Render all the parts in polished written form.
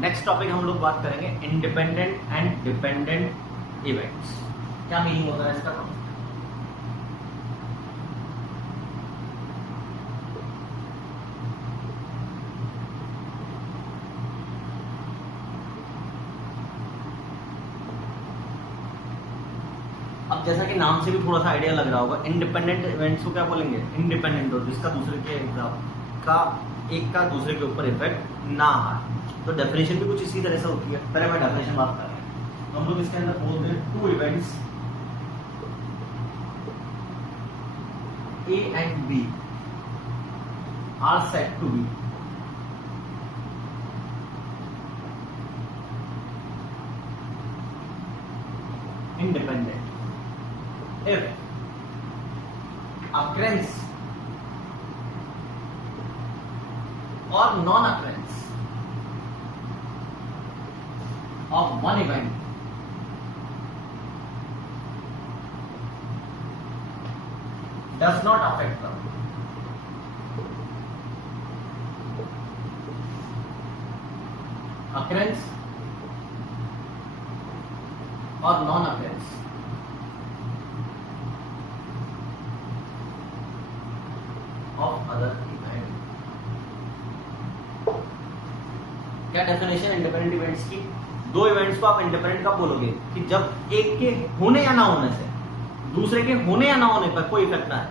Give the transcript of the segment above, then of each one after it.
Next topic हम लोग बात करेंगे इंडिपेंडेंट एंड डिपेंडेंट इवेंट्स। क्या मीनिंग होता है इसका? अब जैसा कि नाम से भी थोड़ा सा आइडिया लग रहा होगा, इंडिपेंडेंट इवेंट्स को क्या बोलेंगे? इंडिपेंडेंट हो, जिसका दूसरे के एक का दूसरे के ऊपर इफेक्ट ना आए। तो डेफिनेशन भी कुछ इसी तरह से होती है। पहले मैं डेफिनेशन बात कर रहा हूँ, तो हम लोग इसके अंदर बोलते हैं two events A and B are said to be independent if occurrence or non-occurrence of one event does not affect them. Occurrence or non-occurrence of other event. क्या डेफिनेशन इंडिपेंडेंट इवेंट्स की? दो इवेंट्स को आप independent कब बोलोगे? कि जब एक के होने या ना होने से दूसरे के होने या ना होने पर कोई इफेक्ट ना है,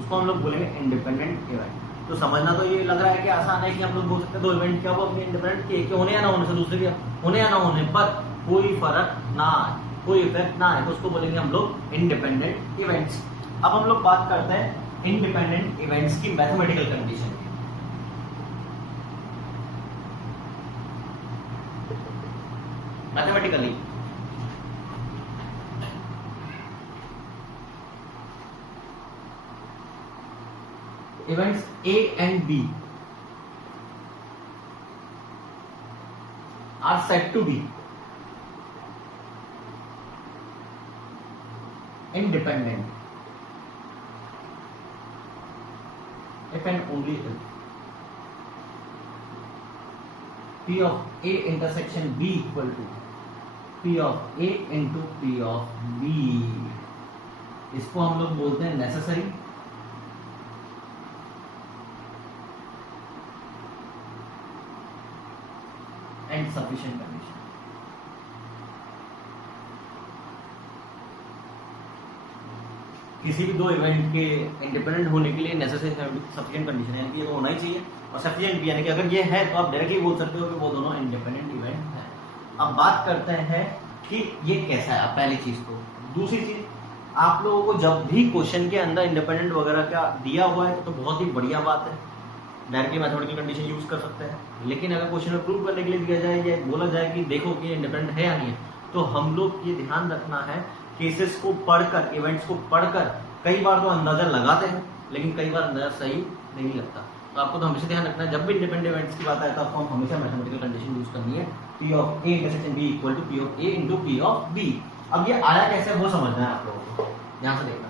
उसको हम लोग बोलेंगे इंडिपेंडेंट इवेंट। तो समझना तो ये लग रहा है कि आसान है कि हम लोग बोल सकते हैं दो इवेंट क्या वो अपने इंडिपेंडेंट के होने या ना होने से दूसरे के होने या ना होने पर कोई फर्क ना आए, कोई इफेक्ट ना आए, तो उसको बोलेंगे हम लोग इंडिपेंडेंट इवेंट्स। अब हम लोग बात करते हैं इंडिपेंडेंट इवेंट्स की मैथमेटिकल कंडीशन की। Mathematically events A and B are said to be independent if and only if P of A intersection B equal to P of A into P of B। इसको हम लोग बोलते हैं necessary and sufficient condition. किसी भी दो event के independent होने के लिए नेसेसरी सफिशिएंट कंडीशन है, यानी कि ये होना ही चाहिए, और सफिशिएंट भी यानी कि अगर ये है तो आप डायरेक्टली बोल सकते हो कि वो दोनों इंडिपेंडेंट इवेंट है। अब बात करते हैं कि ये कैसा है। पहली चीज तो दूसरी चीज, आप लोगों को जब भी क्वेश्चन के अंदर इंडिपेंडेंट वगैरह का दिया हुआ है तो बहुत ही बढ़िया बात है, डायरेक्टली मैथमेटिकल कंडीशन यूज कर सकते हैं। लेकिन अगर क्वेश्चन में प्रूव करने के लिए दिया जाए या बोला जाए कि देखो कि इंडिपेंडेंट है या नहीं है, तो हम लोग ये ध्यान रखना है केसेस को पढ़कर, इवेंट्स को पढ़कर कई बार तो अंदाजा लगाते हैं लेकिन कई बार अंदाजा सही नहीं लगता। तो आपको तो हमेशा ध्यान रखना है जब भी इंडिपेंडेंट इवेंट्स की बात आए तो आपको हमेशा मैथमेटिकल कंडीशन यूज करनी है। P of A intersection B equal to P of A into P of B। अब ये आया कैसे वो समझना है आप लोगों को, ध्यान से देखना।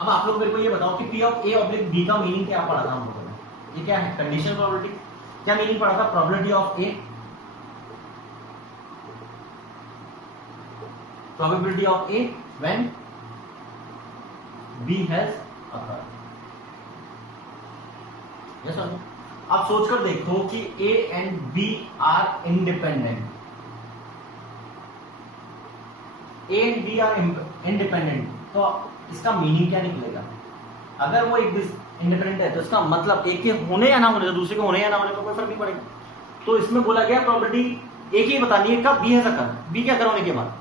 अब आप लोग मेरे को ये बताओ कि P of A oblique B का मीनिंग क्या पढ़ा था हम लोगों ने? ये क्या है? Conditional probability. क्या मीनिंग पढ़ा था? Probability of A, probability of A when B has occurred. Yes और नो? आप सोचकर देखो कि A and B are independent, A and B are independent, तो इसका मीनिंग क्या निकलेगा? अगर वो एक इंडिपेंडेंट है तो इसका मतलब एक के होने या ना होने, तो दूसरे के होने या ना होने का कोई फर्क नहीं पड़ेगा। तो इसमें बोला गया प्रोबेबिलिटी एक ही बतानी है कब B है अकर, B के अकर होने के बाद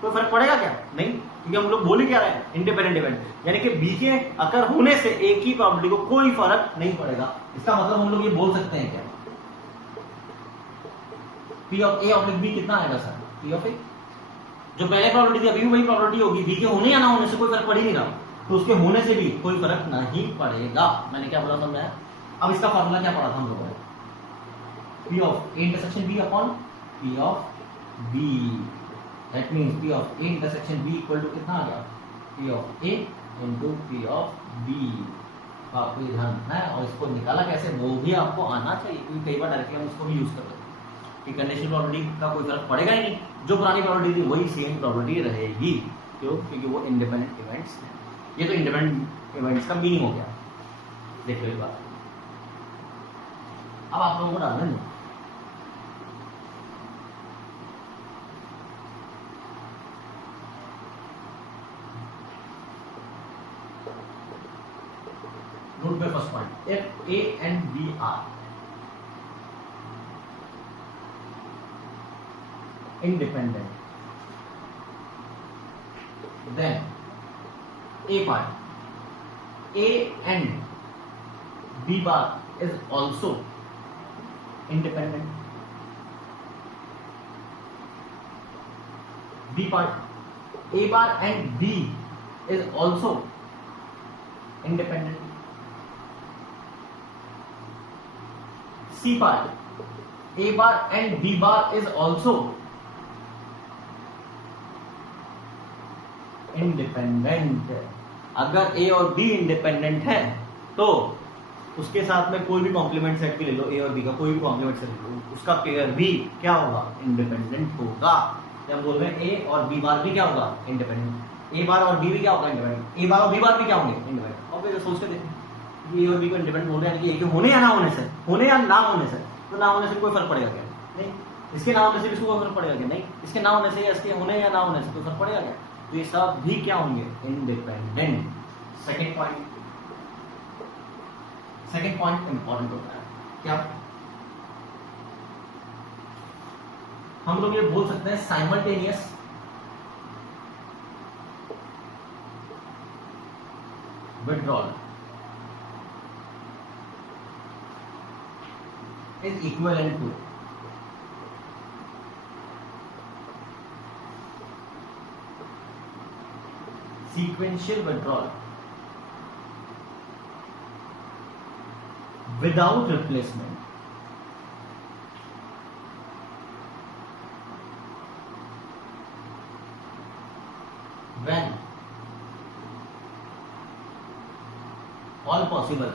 कोई फर्क पड़ेगा क्या? नहीं, क्योंकि हम लोग बोल ही क्या रहे हैं? इंडिपेंडेंट इवेंट, यानी कि B के अकर होने से एक ही प्रोबेबिलिटी को कोई फर्क नहीं पड़ेगा। इसका मतलब हम लोग ये बोल सकते हैं क्या? P of A oblique B कितना आएगा सर? P of A जो पहले प्रोबेबिलिटी थी अभी भी वही प्रोबेबिलिटी होगी, B के होने या ना होने से कोई फर्क पड़ ही नहीं रहा, तो उसके होने से भी कोई फर्क नहीं पड़ेगा। मैंने क्या बोला समझा? अब इसका फॉर्मूला क्या पढ़ा था हम लोगों ने? P of A intersection B upon P of B, that means P of A intersection B equal to कितना आ गया? P of A into P of B का कोई धन है, और इसको निकाला कैसे वो भी आपको आना चाहिए, क्योंकि कई बार डायरेक्टली हम इसको भी यूज कर लेते हैं कि कंडीशनल प्रोबेबिलिटी का कोई फर्क पड़ेगा ही नहीं, जो पुरानी प्रोबेबिलिटी थी वही सेम प्रोबेबिलिटी रहेगी। क्यों? क्योंकि वो इंडिपेंडेंट इवेंट्स हैं। ये तो इंडिपेंडेंट इवेंट्स का मीनिंग हो गया। देख लो एक बात, अब आप लोगों को डालना नहीं, नोट पे first point, if A and B are independent, then A part A and B bar is also independent. B part A bar and B is also independent. C part A bar and B bar is also independent. अगर A और B independent है तो उसके साथ में कोई भी complement set भी ले लो, A और B का कोई भी कॉम्प्लीमेंट सेट ले लो, उसका पेयर भी क्या होगा? इंडिपेंडेंट होगा। जब हम बोल रहे हैं A और B बार भी क्या होगा? इंडिपेंडेंट। A बार और B भी क्या होगा? इंडिपेंडेंट। A बार और B बार भी क्या होंगे? इंडिपेंडेंट। और फिर सोच के देखें, A और B को इंडिपेंडेंट बोल रहे हैं कि A के होने या ना होने से, होने या ना होने से, तो ना होने से कोई फर्क पड़ेगा क्या? नहीं। इसके ना होने से भी इसको कोई फर्क पड़ेगा क्या? नहीं। इसके ना होने से या इसके होने या ना होने से कोई फर्क पड़ेगा क्या? तो ये सब भी क्या होंगे? इंडिपेंडेंट। सेकंड पॉइंट इंपॉर्टेंट होता है क्या? हम लोग ये बोल सकते हैं simultaneous withdrawal is equivalent to sequential withdrawal without replacement when all possible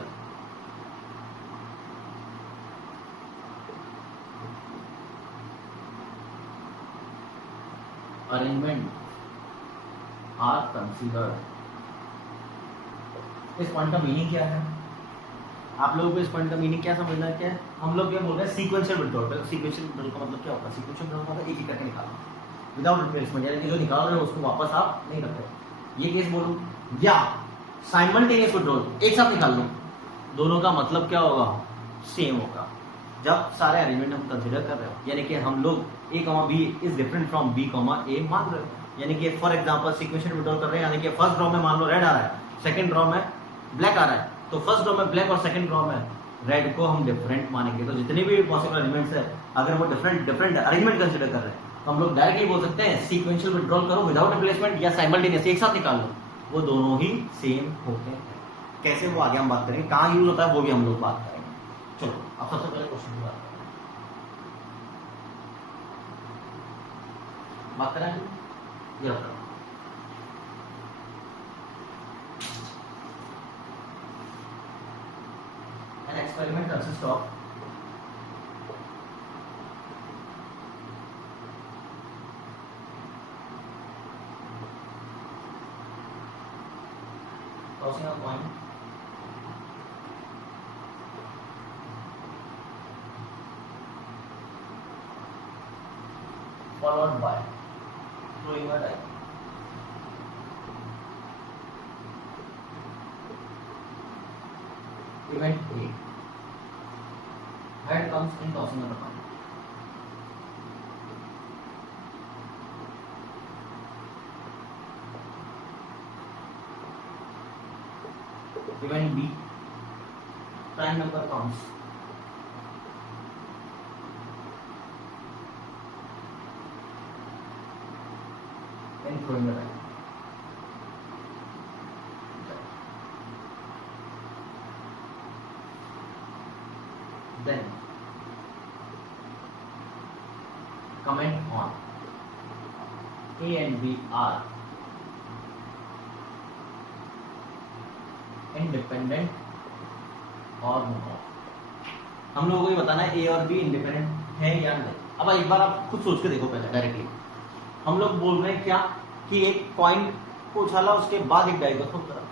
arrangement are considered। इस पॉइंट का मीनिंग क्या है? आप लोगों को इस पॉइंट का मीनिंग क्या समझना है? क्या है? हम लोग क्या बोल रहे हैं? Sequential withdrawal. सीक्वेंशियल विड्रॉल का मतलब क्या होता है? सीक्वेंशियल विड्रॉल का मतलब एक ही करके निकालना विदाउट रिप्लेसमेंट, यानी कि जो निकाल रहे हो उसको वापस आप नहीं रखते। ये केस बोलूं, या साइमल्टेनियस विड्रॉल, एक साथ निकाल लो, दोनों का मतलब क्या होगा? सेम होगा। जब सारे अरेंजमेंट हम कंसिडर कर रहे हो, यानी कि हम लोग A, B is different from B, A मान रहे हो, यानी कि फॉर एग्जांपल सीक्वेंशियल विड्रॉल कर रहे हैं, यानी कि फर्स्ट ड्रॉ में मान लो रेड आ रहा है, सेकंड ड्रॉ में ब्लैक आ रहा है, तो फर्स्ट ड्रॉ में ब्लैक और सेकंड ड्रॉ में रेड को हम डिफरेंट मानेंगे। तो जितने भी पॉसिबल अरेंजमेंट्स है, अगर वो डिफरेंट अरेंजमेंट कंसिडर कर रहे हैं, तो हम लोग डायरेक्टली बोल सकते हैं सीक्वेंशियल विड्रॉल करो विदाउट रिप्लेसमेंट या साइमल्टेनियस एक साथ निकाल लो, वो दोनों ही सेम होते हैं। कैसे वो आगे हम बात करेंगे, कहाँ यूज होता है वो भी हम लोग बात करेंगे। चलो अब सबसे पहले क्वेश्चन की बात करें। ये रखो, an experiment consists of tossing a coin, followed by throwing a die. Event A. Head comes in tossing of the coin. Event B. Prime number comes. In throwing the die. Then comment on A and B are independent और not. हम लोगों को ये बताना है ए और be independent है या नहीं। अब एक बार आप खुद सोच के देखो पहले डायरेक्टली। हम लोग बोल रहे हैं क्या कि एक पॉइंट को उछाला, उसके बाद एक डाई को थोक करा।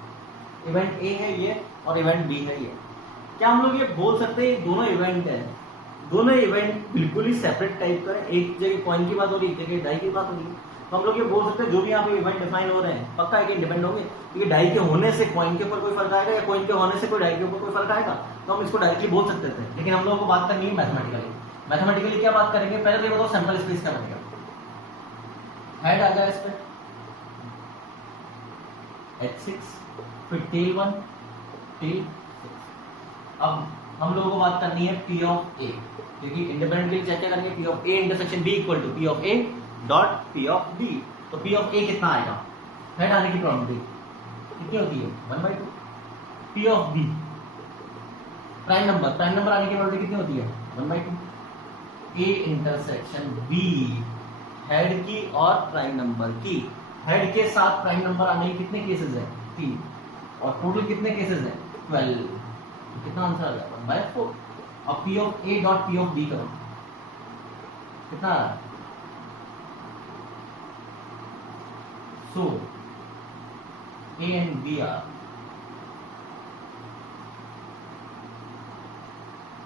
इवेंट ए है ये और इवेंट बी है ये। क्या हम लोग ये बोल सकते हैं दोनों इवेंट है? दोनों इवेंट बिल्कुल ही सेपरेट टाइप का है। एक जगह कॉइन की बात हो रही है, एक जगह डाई की बात हो रही है। तो हम लोग ये बोल सकते हैं जो भी यहाँ पे इवेंट डिफाइन हो रहे हैं पक्का है कि इंडिपेंडेंट होंगे, क्योंकि डाई के होने से कॉइन के ऊपर कोई फर्क आएगा या कॉइन के होने से कोई डाई के ऊपर कोई फर्क आएगा। तो हम इसको डायरेक्टली बोल सकते थे, लेकिन हम लोगों को बात करनी है मैथमेटिकली। मैथमेटिकली क्या बात करेंगे? पहले तो ये बताओ सैंपल स्पेस क्या बनेगा। हेड आ जाए इस पे H6, फिर टेल 1, टेल 6। अब हम लोगों को बात करनी है P ऑफ A, क्योंकि इंडिपेंडेंट के लिए चेक करेंगे P of A intersection B equal to P of A dot P of B। तो P ऑफ A कितना आएगा? हेड आने की प्रोबेबिलिटी कितनी होती है? 1/2। P of B prime number आने की प्रोबेबिलिटी कितनी होती है? 1/2। A इंटरसेक्शन B हेड की और प्राइम नंबर की। हेड के साथ प्राइम नंबर आने के कितने केसेस हैं? 3। और टोटल कितने केसेस हैं? 12। तो कितना आंसर आ जाएगा? 1/4। अब P of A dot P of B करो, कितना आ रहा है? So A and B are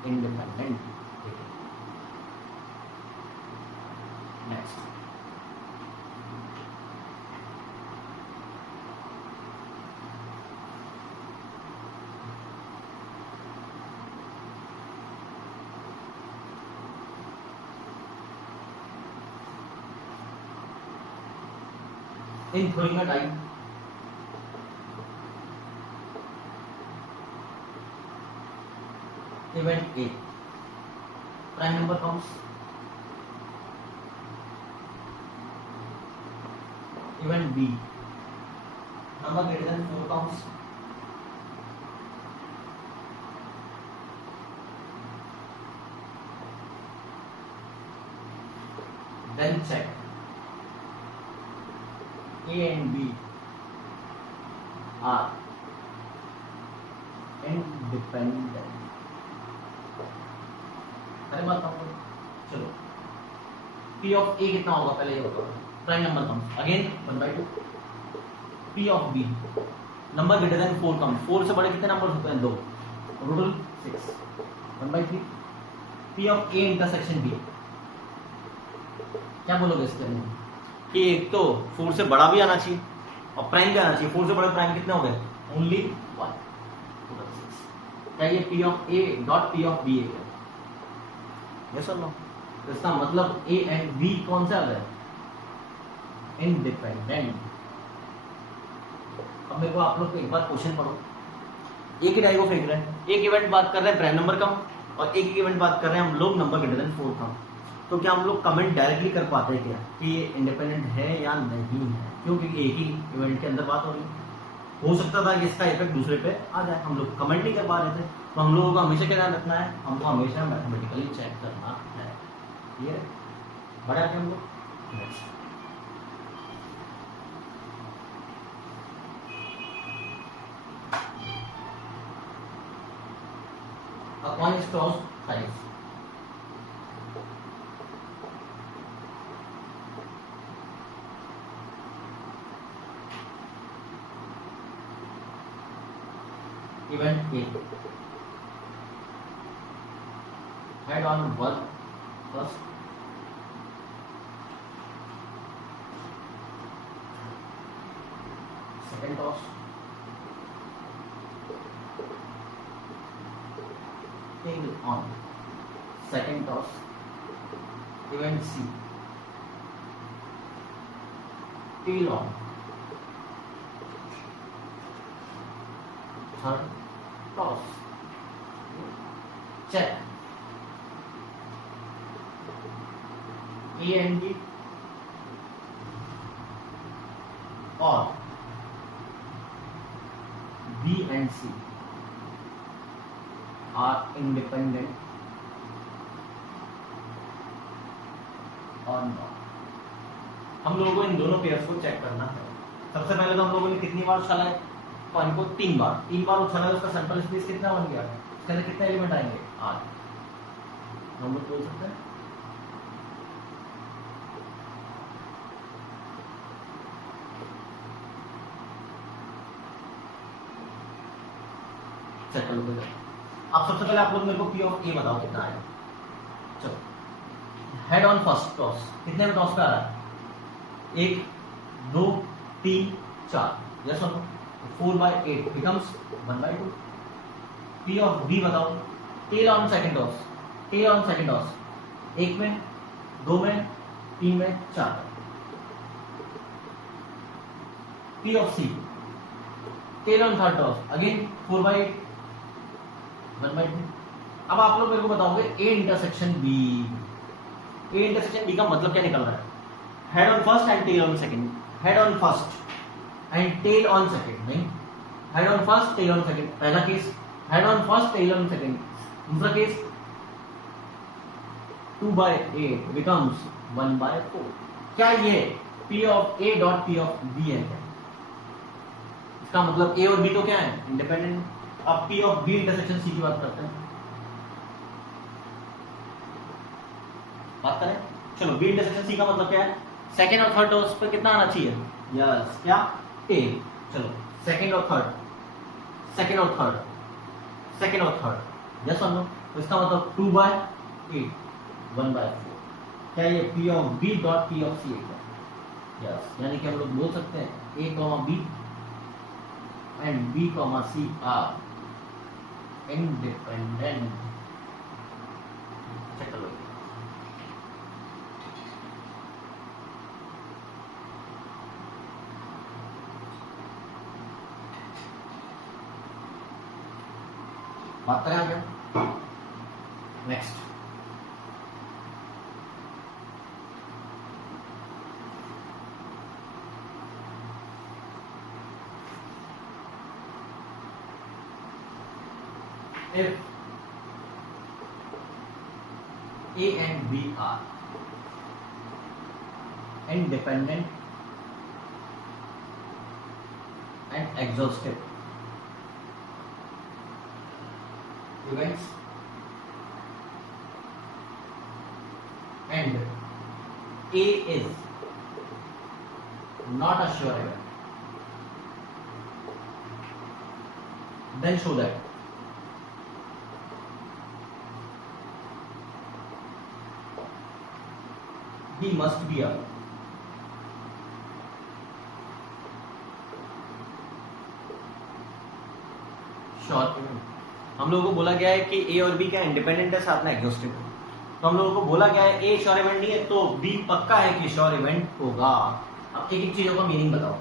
independent. Next. In throwing a die, event A, prime number comes, event B, number greater than 4 comes, then check A and B are independent। अरे बात चलो P of A कितना होगा पहले ये बताओ। Prime number comes again 1/2। P of B number greater than 4 comes. 4 से बड़े कितने नंबर होते हैं? 2। Total 6 1/3। P of A intersection B क्या बोलोगे इसके अंदर? कि एक तो 4 से बड़ा भी आना चाहिए और प्राइम भी आना चाहिए। 4 से बड़े प्राइम कितने हो गए? ओनली 1। क्या ये P of A dot P of B है? यस और नो? तो इसका मतलब A एंड B कौन सा आ गया? इंडिपेंडेंट। अब मेरे को आप लोग एक बार क्वेश्चन पढ़ो। एक ही डाई को फेंक रहे हैं, एक इवेंट बात कर रहे हैं प्राइम नंबर कम और एक इवेंट बात कर रहे हैं हम लोग नंबर ग्रेटर देन 4 कम। तो क्या हम लोग कमेंट डायरेक्टली कर पाते हैं क्या कि ये इंडिपेंडेंट है या नहीं है? क्योंकि एक ही इवेंट के अंदर बात हो रही है। हो सकता था कि इसका इफेक्ट दूसरे पे आ जाए, हम लोग कमेंट नहीं कर पा रहे थे। तो हम लोगों को हमेशा क्या ध्यान रखना है? हमको हमेशा मैथमेटिकली चेक करना है। ये बड़ा है हम लोग। Next a coin is tossed thrice. Event A. Head on 1 first. Second toss. Tail on. Second toss. Event C. Tail on. Third toss. Check. A and B or B and C are independent or not। हम लोगों को इन दोनों pairs को check करना है। सबसे पहले तो हम लोगों ने कितनी बार उछाला है? कॉइन को 3 बार उछाला है, उसका सैंपल स्पेस कितना बन गया, उसके अंदर कितने एलिमेंट आएंगे 8, हम लोग बोल सकते हैं चलो। अब सबसे पहले आप लोग मेरे को पी ऑफ ए बताओ कितना आएगा। चलो हेड ऑन फर्स्ट टॉस, कितने में टॉस पे आ रहा है, 1 2 3 4, यस और no, 4/8 becomes 1/2। P of B बताओ, tail on second toss, tail on second toss, 1 में 2 में 3 में 4। P of C, tail on third toss, again 4/8 1/2। अब आप लोग मेरे को बताओगे A intersection B, A intersection B का मतलब क्या निकल रहा है, head on first and tail on second, head on first and tail on second, नहीं head on first tail on second, पहला case head on first tail on second, दूसरा case 2/8 becomes 1/4। क्या ये P of A dot P of B है क्या? इसका मतलब A और B तो क्या है, इंडिपेंडेंट। अब P of B intersection C की बात करते हैं, बात करें चलो। B इंटरसेक्शन C का मतलब क्या है, सेकंड और थर्ड टॉस पे कितना आना चाहिए, यस क्या A। चलो सेकंड और थर्ड, सेकंड और थर्ड, सेकंड और थर्ड, यस और नो, तो इसका मतलब 2/8 1/4। क्या ये P of B dot P of C है, यस। यानी कि हम लोग बोल सकते हैं A, B and B, C are independent। Check कर लो, बात करें आगे। Next if A and B are independent and exhaustive events and A is not a sure event, then show that he must be a sure event। हम लोगों को बोला गया है कि A और B क्या इंडिपेंडेंट है, साथ में एग्जॉस्टिव है। तो हम लोगों को बोला गया है A श्योर इवेंट नहीं है, तो B पक्का है कि श्योर इवेंट होगा। अब एक एक चीजों का मीनिंग बताओ।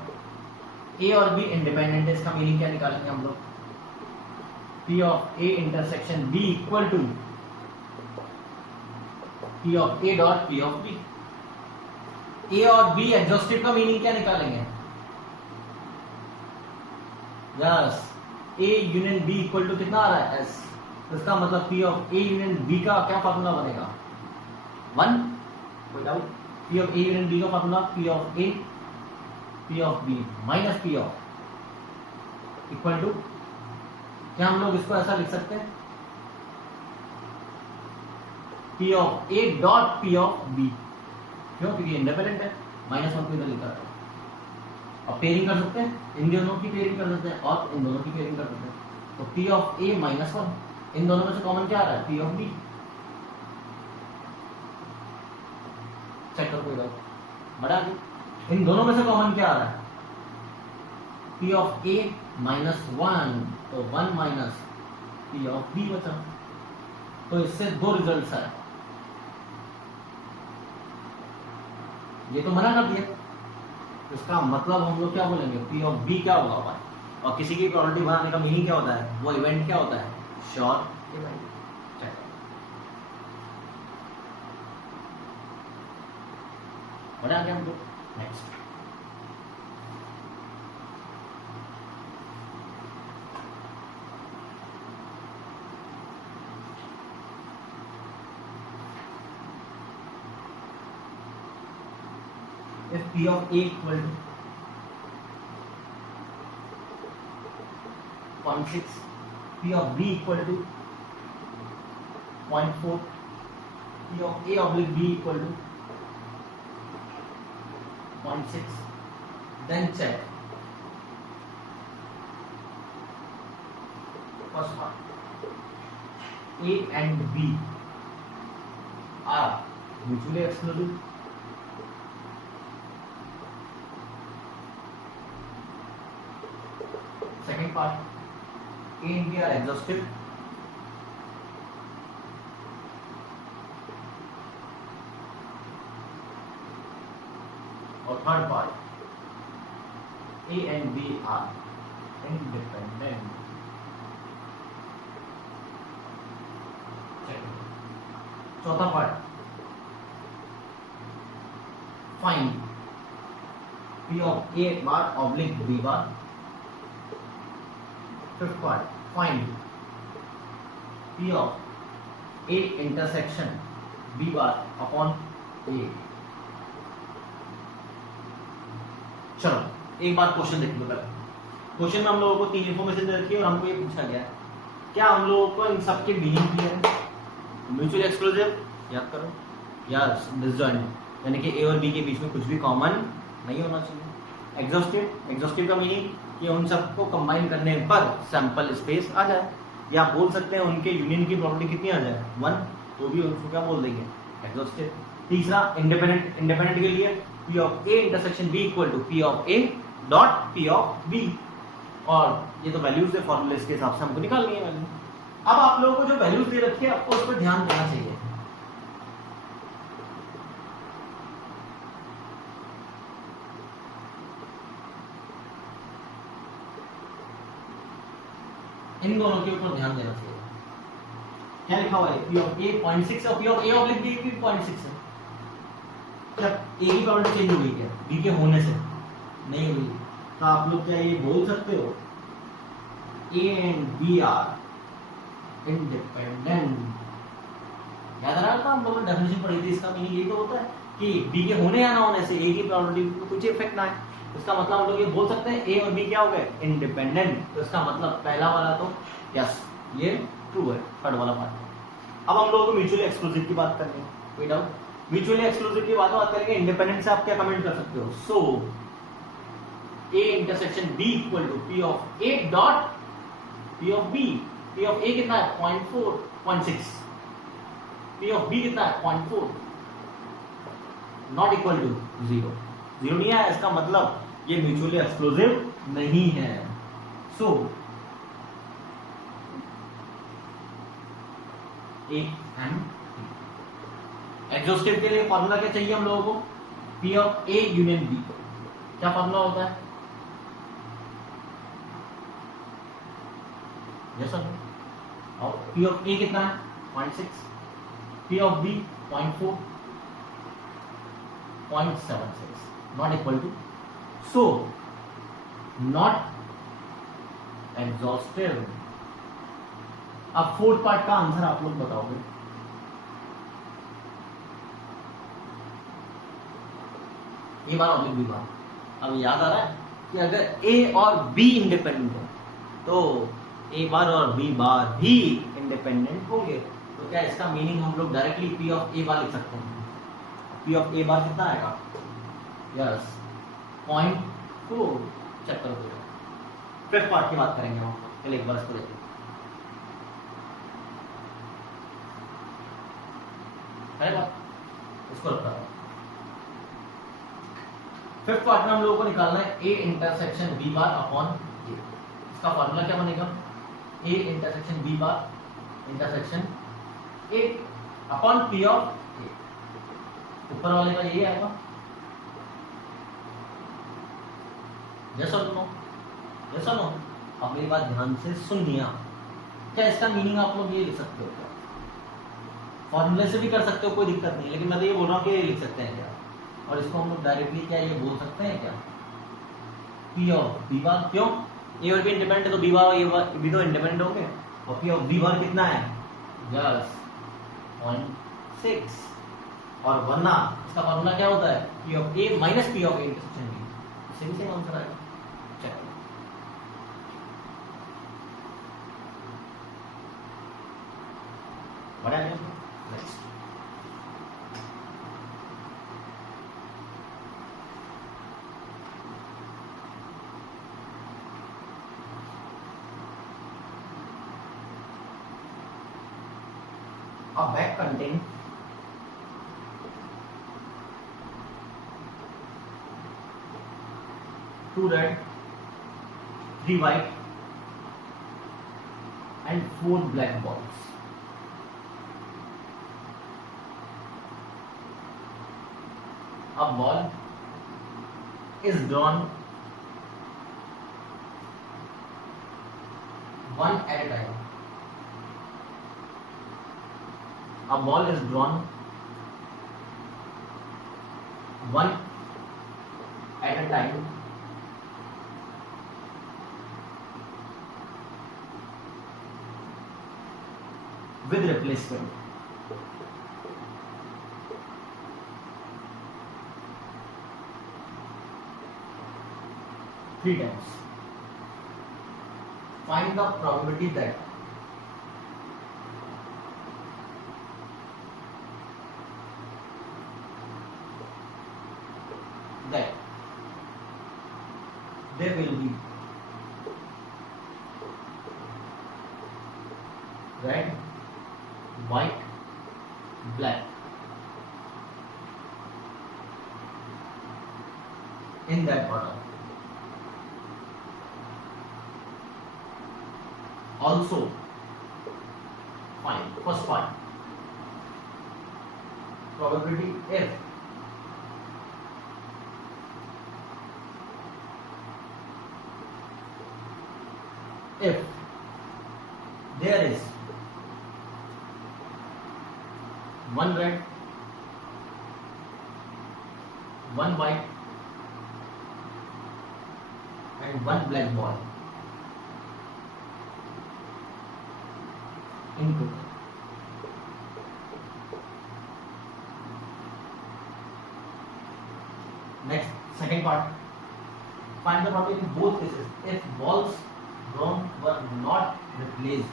A और B इंडिपेंडेंट है, इसका मीनिंग क्या निकालेंगे हम लोग, P of A intersection B equal to P of A dot P of B। A और B एग्जॉस्टिव का मीनिंग क्या निकालेंगे, yes A union B equal to कितना आ रहा है S, तो इसका मतलब P of A union B का क्या फार्मूला बनेगा 1, कोई doubt. P of A union B का formula P of A P of B minus P of equal to, क्या हम लोग इसको ऐसा लिख सकते हैं P of A dot P of B, क्यों, क्योंकि इंडिपेंडेंट है, -1 को इधर लिखा है। अब पेयरिंग कर सकते हैं, इन दोनों की पेयरिंग कर सकते हैं और इन दोनों की पेयरिंग कर सकते हैं। तो P ऑफ A -1, इन दोनों में से कॉमन क्या आ रहा है, P ऑफ B। चेक कर, कोई बात बड़ा, इन दोनों में से कॉमन क्या आ रहा है, P ऑफ A -1, तो 1 माइनस P ऑफ B बचा। तो इससे दो रिजल्ट्स आए, ये तो मना कर दिया, इसका मतलब हम लोग क्या बोलेंगे, P ऑफ B क्या होगा हमारा। और किसी की प्रोबेबिलिटी बनाने का मीनिंग क्या होता है, वो इवेंट क्या होता है, श्योर इवेंट। बना क्या हमको। Next if P of A equal to 0.6, P of B equal to 0.4, P of A oblique B equal to 0.6. Then check first one. A and B are mutually exclusive. Second part, A and B are exhaustive. Or third part, A and B are independent. चौथा part, find P of A bar oblique B bar. Fifth part, find P of A intersection B bar upon A. चलो एक बात question देख लो पहले। Question में हम लोगों को 3 इन्फॉर्मेशन दे रखी है और हमको ये पूछा गया है क्या हम लोगों को इन सबके मीनिंग क्लियर है? म्यूचुअली एक्सक्लूसिव याद करो या डिसजॉइंट यानी कि ए और बी के बीच में कुछ भी कॉमन नहीं होना चाहिए। एग्जॉस्टिव, एग्जॉस्टिव का मीनिंग कि उन सबको कंबाइन करने पर सैंपल स्पेस आ जाए, या आप बोल सकते हैं उनके यूनियन की प्रॉपर्टी कितनी आ जाए 1, तो भी उसको क्या बोल देंगे एग्जॉस्टिव। तीसरा इंडिपेंडेंट, इंडिपेंडेंट के लिए P of A intersection B equal to P of A dot P of B, और ये तो वैल्यूज है फॉर्मूले, इसके हिसाब से हमको निकालनी है वैल्यू। अब आप लोगों को जो वैल्यूज दे रखी है आपको उस पर ध्यान देना चाहिए। इन दोनों के ऊपर ध्यान देना चाहिए। क्या लिखा हुआ है? P of A 0.6 और P of A oblique B भी 0.6 है। क्या A की प्रॉपर्टी चेंज हो गई क्या B के होने से? नहीं हुई। तो आप लोग क्या ये बोल सकते हो A and B are independent? याद आ रहा था हम लोगों ने डेफिनेशन पढ़ी थी, इसका मीनिंग यही तो होता है कि B के होने या ना होने से A की प्रॉपर्टी को कुछ इफेक्ट ना है। इसका मतलब हम लोग ये बोल सकते हैं A और B क्या हो गए इंडिपेंडेंट। तो इसका मतलब पहला वाला तो यस ये ट्रू है, थर्ड वाला पार्ट। अब हम लोगों को म्यूचुअली एक्सक्लूसिव की बात करनी है, कोई डाउट? म्यूचुअली एक्सक्लूसिव की बात करेंगे, इंडिपेंडेंट से आप क्या कमेंट कर सकते हो? So A intersection B equal to P of A dot P of B। P of A कितना है 0.4, 0.6, P of B कितना है 0.4, नॉट इक्वल टू 0, 0 नहीं है, इसका मतलब ये म्यूचुअली एक्सक्लूसिव नहीं है। सो A एंड एग्जॉस्टिव के लिए फॉर्मूला क्या चाहिए हम लोगों को? P of A union B। क्या फॉर्मूला होता है? Yes sir. और P of A कितना है 0.6, P of B 0.4, 0.76, not equal to, so not exhaustive. अब फोर्थ पार्ट का आंसर आप लोग बताओगे। ए बार और बी बार। अब याद आ रहा है कि अगर ए और बी इंडिपेंडेंट हो तो ए बार और बी बार भी इंडिपेंडेंट होंगे। तो क्या इसका मीनिंग हम लोग डायरेक्टली P of A बार लिख सकते हैं? P of A बार कितना आएगा? यस 0.4। चेक करो। फिफ्थ पार्ट की बात करेंगे हम, पहले एक बार इसको देखते हैं। है बात, इसको रखता है। फिफ्थ पार्ट में हम लोगों को निकालना है A intersection B bar upon A। इसका फॉर्मूला क्या बनेगा? A intersection B bar intersection A upon P of A। ऊपर वाले का यही आएगा। यस और नो? यस और नो? अब मेरी बात ध्यान से सुन लिया। क्या इसका मीनिंग आप लोग ये लिख सकते हो? क्या फॉर्मूले से भी कर सकते हो, कोई दिक्कत नहीं, लेकिन मैं तो ये बोल रहा हूँ कि ये लिख सकते हैं क्या? और इसको हम लोग डायरेक्टली क्या ये बोल सकते हैं क्या? P of B बार। क्यों? A और B इंडिपेंडेंट है तो B बार और A भी तो इंडिपेंडेंट होंगे। और P of B बार कितना है? यस 0.6। और वरना इसका फॉर्मूला क्या होता है? P of A minus P of A intersection B। इससे भी सेम आंसर आएगा। Check What happened? Next. A bag contains 2 red, 3 white and 4 black balls. A ball is drawn one at a time. A ball is drawn one at a time with replacement. Three times. Find the probability that there will be red, white, black in that order. Also, find first part probability if there is one red, one white and one black ball in total. Next, second part. Find the probability in both cases. If balls drawn were not replaced,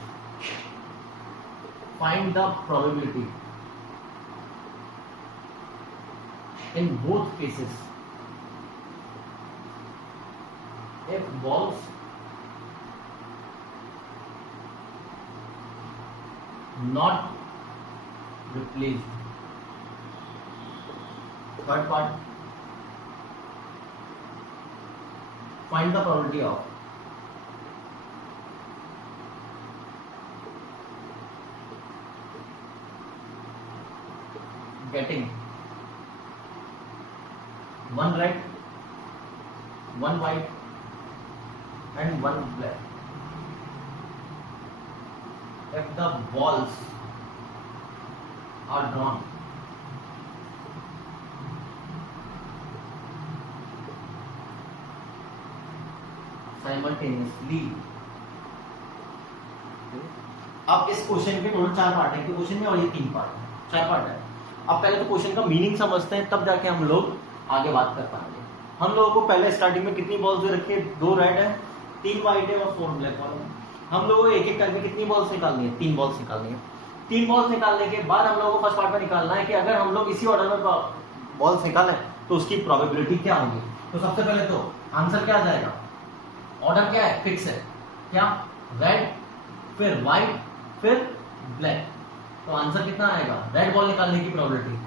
find the probability in both cases. If balls not replaced. Third part. Find the probability of getting one red, one white and one black if the balls are drawn simultaneously. अब इस question के total 4 part है कि question में, और ये 3 part है, 4 part है। अब पहले तो क्वेश्चन का मीनिंग समझते हैं, तब जाके हम लोग आगे बात कर पाएंगे। हम लोगों को पहले स्टार्टिंग में कितनी बॉल्स दे रखी है? 2 रेड है, 3 व्हाइट है और 4 ब्लैक बॉल है। हम लोगों को एक एक करके कितनी बॉल्स निकालनी है? 3 बॉल्स निकालनी है। 3 बॉल्स निकालने के बाद हम लोगों को फर्स्ट पार्ट में निकालना है कि अगर हम लोग इसी ऑर्डर में बॉल्स निकालें तो उसकी प्रोबेबिलिटी क्या होगी। तो सबसे पहले तो आंसर क्या आ जाएगा? ऑर्डर क्या है? फिक्स है। क्या? रेड, फिर व्हाइट, फिर ब्लैक। तो आंसर कितना आएगा? रेड बॉल निकालने की प्रोबेबिलिटी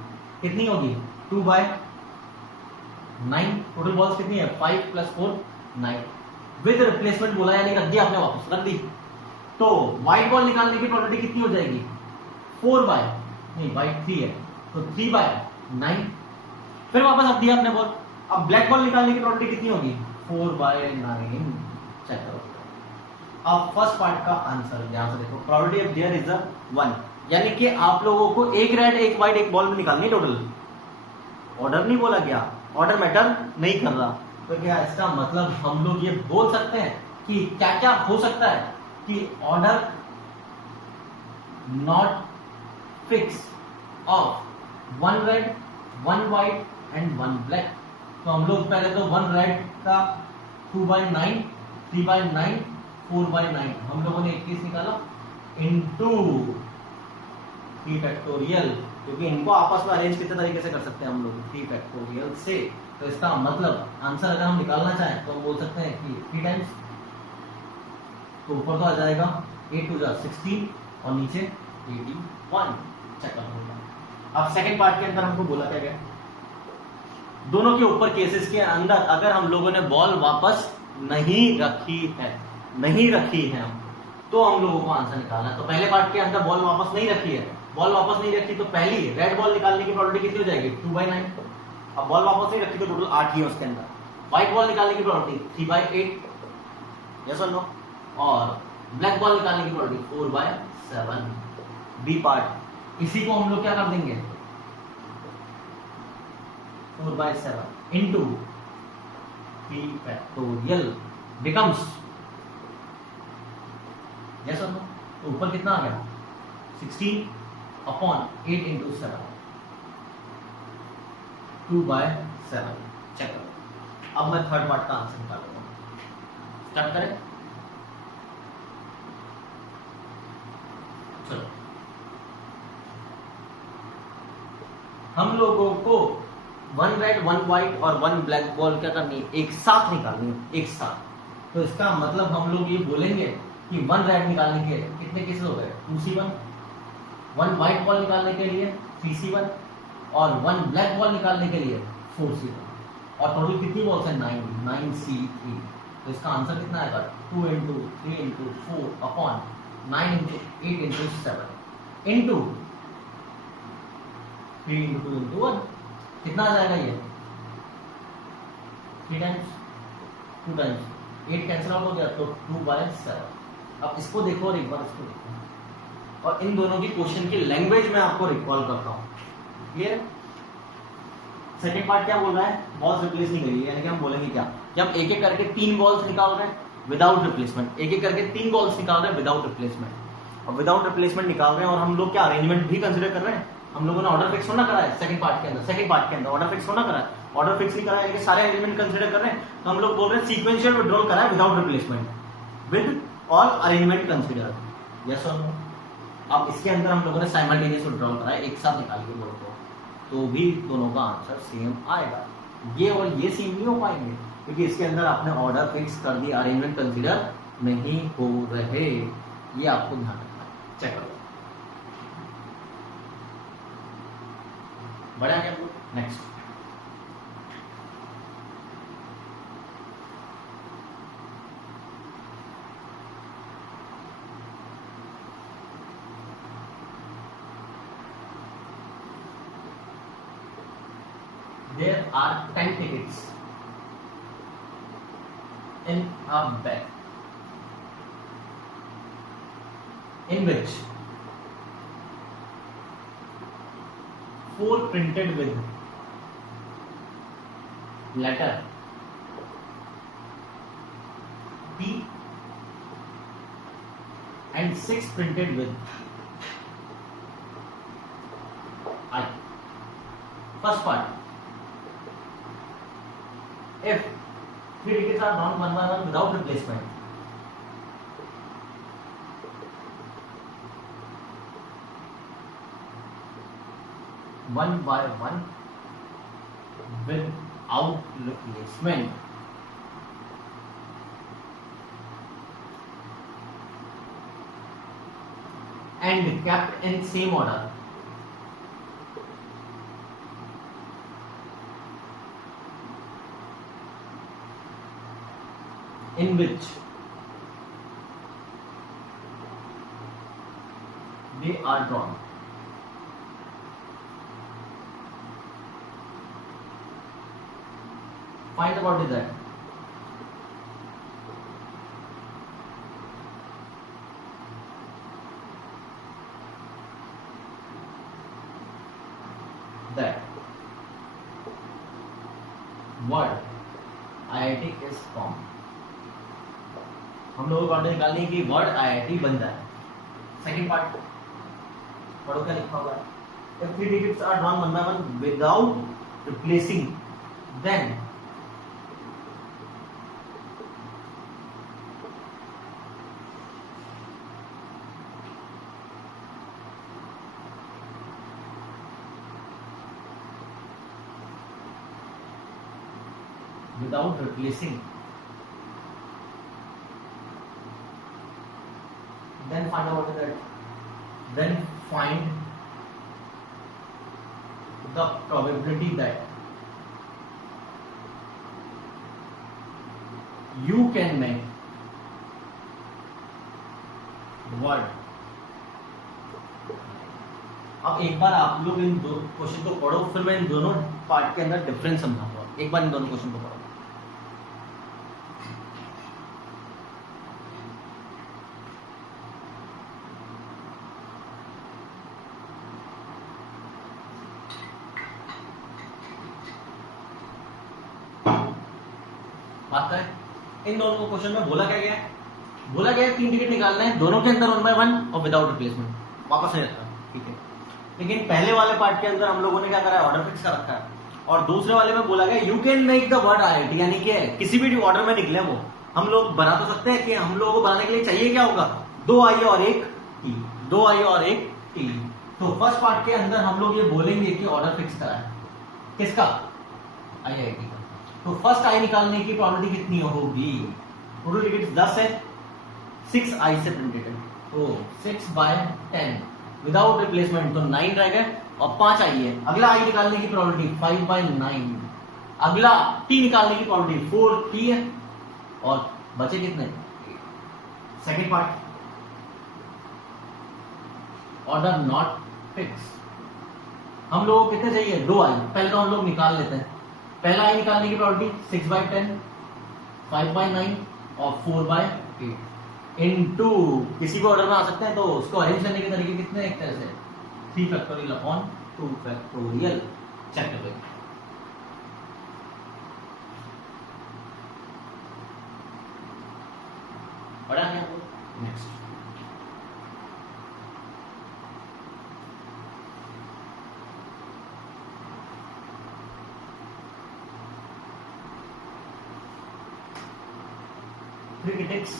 कितनी होगी? 2/9। टोटल बॉल्स कितनी है? 5 + 4 9। विद रिप्लेसमेंट बोला, यानी रख दिया आपने, वापस रख दी। तो व्हाइट बॉल निकालने की प्रोबेबिलिटी कितनी हो जाएगी? 4/नहीं, 3 है तो 3/9। फिर वापस रख दिया आपने बॉल। अब ब्लैक बॉल निकालने की प्रोबेबिलिटी कितनी होगी? 4/9। चेक करो। अब फर्स्ट पार्ट का आंसर ध्यान से देखो। Probability of their is a 1, यानी कि आप लोगों को एक रेड, एक व्हाइट, एक बॉल में निकालनी है टोटल। ऑर्डर नहीं बोला गया, ऑर्डर मैटर नहीं कर रहा। तो क्या इसका मतलब हम लोग ये बोल सकते हैं कि क्या क्या हो सकता है कि order not fix of 1 red, 1 white and 1 black. तो हम लोग पहले तो 1 रेड का 2/9, 3/9, 4/9 हम लोगों ने 21 निकाला इनटू 3 फैक्टोरियल, क्योंकि इनको आपस में अरेंज कितने तरीके से कर सकते हैं हम लोग, 3 फैक्टोरियल से। तो इसका मतलब आंसर अगर हम निकालना चाहें तो हम बोल सकते हैं कि 3 टाइम्स, तो ऊपर तो आ जाएगा 8 टू 16 और नीचे 81 चेक होगा। अब सेकंड पार्ट के अंदर हमको बोला क्या गया, दोनों के ऊपर केसेस के अंदर अगर हम लोगों ने बॉल वापस नहीं रखी है हम, तो हम लोगों को आंसर निकालना है। तो पहले पार्ट के अंदर बॉल वापस नहीं रखी है, बॉल वापस नहीं रखी तो पहली रेड बॉल निकालने की प्रोबेबिलिटी कितनी हो जाएगी, 2/9। अब बॉल वापस नहीं रखी तो टोटल 8 ही है उसके अंदर। व्हाइट बॉल निकालने की प्रोबेबिलिटी 3/8, यस और नो। और ब्लैक बॉल निकालने की प्रोबेबिलिटी 4/7। बी पार्ट, इसी को हम लोग क्या कर देंगे, 4/7 इंटू 3 फैक्टोरियल बिकम्स, यस और नो। तो ऊपर कितना आ गया, 16/8 इंटू 7, 2/7 चेक करो। अब मैं थर्ड पार्ट का आंसर निकालूंगा, स्टार्ट करें। चलो, हम लोगों को 1 रेड 1 व्हाइट और 1 ब्लैक बॉल क्या करनी है, एक साथ निकालनी है, एक साथ। तो इसका मतलब हम लोग ये बोलेंगे कि 1 रेड निकालने के कितने केसेस हो गए, 2C1, 1 व्हाइट बॉल निकालने के लिए 3C1 और 1 ब्लैक बॉल निकालने के लिए 4C1। और टोटल कितनी बॉल्स है, 9C3। तो इसका आंसर कितना आएगा, 2 into 3 into 4/9 into 8 into 7 into 3 into 2 into 1। कितना आ जाएगा ये, 3 टाइम्स 2 टाइम्स 8 कैंसिल आउट हो गया तो 2/7। अब इसको देखो और एक बार इसको देखो, और इन दोनों की क्वेश्चन की लैंग्वेज में आपको रिकॉल करता हूं, क्लियर। सेकंड पार्ट क्या बोल रहा है, बॉल्स रिप्लेस नहीं करिए, यानी कि हम बोलेंगे क्या कि हम एक एक करके 3 बॉल्स निकाल रहे हैं विदाउट रिप्लेसमेंट, एक एक करके 3 बॉल्स निकाल रहे हैं विदाउट रिप्लेसमेंट। और विदाउट रिप्लेसमेंट निकाल रहे हैं और हम लोग क्या अरेंजमेंट भी कंसिडर कर रहे हैं, हम लोगों ने ऑर्डर फिक्स होना करा है सेकंड पार्ट के अंदर, ऑर्डर फिक्स होना करा है, ऑर्डर फिक्स नहीं करा है, यानी कि सारे अरेंजमेंट कंसिडर कर रहे हैं। तो हम लोग बोल रहे हैं सीक्वेंशियल विड्रॉल करा है without replacement with all arrangement consider, yes और नो। अब इसके अंदर हम लोगों ने साइमल्टेनियस विड्रॉल करा है, एक साथ निकाल के बोलो तो भी दोनों का आंसर सेम आएगा। ये और ये सेम नहीं हो पाएंगे क्योंकि इसके अंदर आपने ऑर्डर फिक्स कर दिया, अरेंजमेंट कंसिडर नहीं हो रहे, ये आपको ध्यान रखना है। चेक करो, बढ़ा क्या, next. There are 10 tickets in a bag in which 4 printed with letter P and 6 printed with I. First part, if 3 tickets are drawn 1 by 1 without replacement, one by one without replacement, and kept in same order, in which they are drawn. Find the what is that. That word IIT is formed. हम लोगों को order निकालने की word IIT बन जाए। Second part पढ़ो क्या लिखा हुआ है, if 3 digits are drawn 1 by 1 without replacing, then without replacing, then find out that, then find the probability that you can make word. अब एक बार आप लोग इन दो क्वेश्चन को पढ़ो, फिर मैं इन दोनों पार्ट के अंदर डिफरेंस समझाऊंगा। एक बार इन दोनों क्वेश्चन को पढ़ो। बात है इन दोनों क्वेश्चन में बोला क्या गया है? बोला गया है 3 टिकट निकालना है, दोनों के अंदर 1 by 1 और विदाउट रिप्लेसमेंट, वापस नहीं रखा, ठीक है। लेकिन पहले वाले पार्ट के अंदर हम लोगों ने क्या करा है, ऑर्डर फिक्स कर रखा है। और दूसरे वाले में बोला गया you can make the word IIT, यानी कि किसी भी ऑर्डर में निकले वो हम लोग बना तो सकते हैं। कि हम लोगों को बनाने के लिए चाहिए क्या होगा, 2 I और 1 T, 2 I और 1 T। तो फर्स्ट पार्ट के अंदर हम लोग ये बोलेंगे कि ऑर्डर फिक्स करा है किसका, IIT का। तो फर्स्ट I निकालने की प्रोबेबिलिटी कितनी होगी, टोटल टिकट 10 है, 6 I से प्रिंटेड है, तो 6 by 10 विदाउट रिप्लेसमेंट, तो 9 रह गए और 5 I है। अगला I निकालने की प्रोबेबिलिटी 5 by 9, अगला T निकालने की प्रोबेबिलिटी 4 T है, और बचे कितने, second part order not fix. हम लोगों को कितने चाहिए, 2 I, पहले तो हम लोग निकाल लेते हैं। पहला I निकालने की प्रोबेबिलिटी 6 by 10, 5 by 9 और 4 by 8 इनटू, किसी को ऑर्डर में आ सकते हैं तो उसको अरेंज करने के तरीके कितने, एक तरह से 3 फैक्टोरियल अपॉन 2 फैक्टोरियल, चेक करें। पढ़ा क्या, next critics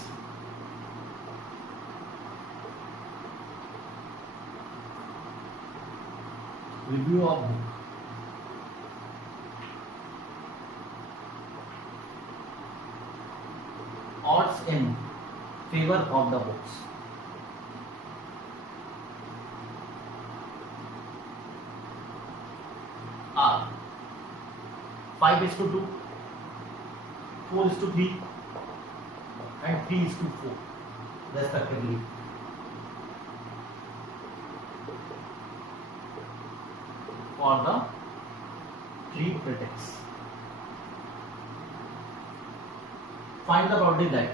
review of book, odds in favor of the books, are 5:2, 4:3 and 3:4 respectively. For the 3 critics, find the probability that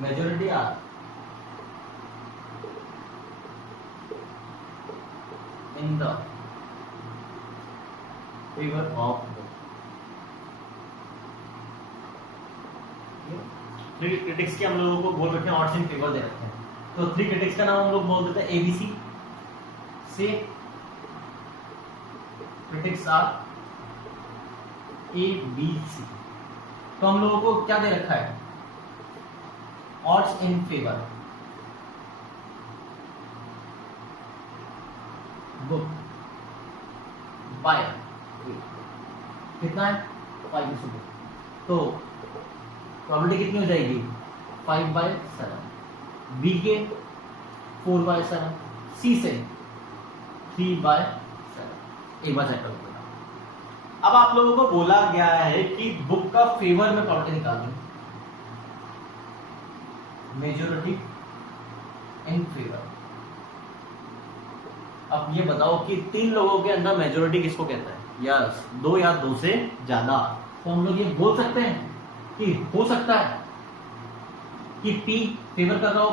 majority are in the favor of book. 3 critics के हम लोगों को बोल रखे हैं ऑड्स इन फेवर दे रखे हैं, तो 3 क्रिटिक्स का नाम हम लोग बोल देते हैं ABC से, क्रिटिक्स आर ABC। तो हम लोगों को क्या दे रखा है, odds in favour book by कितना है, 5:2, तो प्रोबेबिलिटी कितनी हो जाएगी, 5/7, बी के 4/7, सी से 3/7। एक बार चेक करो। अब आप लोगों को बोला गया है कि बुक का फेवर में प्रोबेबिलिटी निकालनी, मेजॉरिटी इन फेवर। अब ये बताओ कि 3 लोगों के अंदर मेजॉरिटी किसको कहता है, यस 2 या 2 से ज्यादा। तो हम लोग ये बोल सकते हैं कि हो सकता है कि P फेवर कर रहा हो,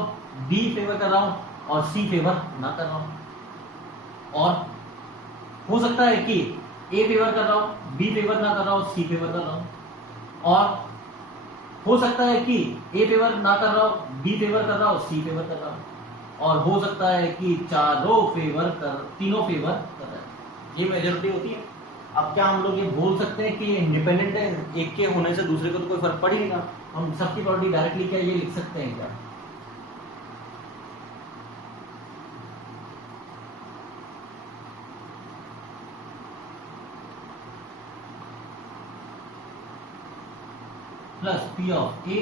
B फेवर कर रहा हो और C फेवर ना कर रहा हो, और हो सकता है कि A फेवर कर रहा हो, B फेवर ना कर रहा हो, C फेवर कर रहा हो, और हो सकता है कि A फेवर ना कर रहा हो, B फेवर कर रहा हो, C फेवर कर रहा हो, और हो सकता है कि तीनों फेवर कर रहा है। ये मेजॉरिटी होती है। अब क्या हम लोग ये बोल सकते हैं कि ये इंडिपेंडेंट है, एक के होने से दूसरे को तो कोई फर्क पड़ ही नहीं रहा, हम सबकी प्रॉपर्टी डायरेक्टली क्या ये लिख सकते हैं क्या? Plus P of A,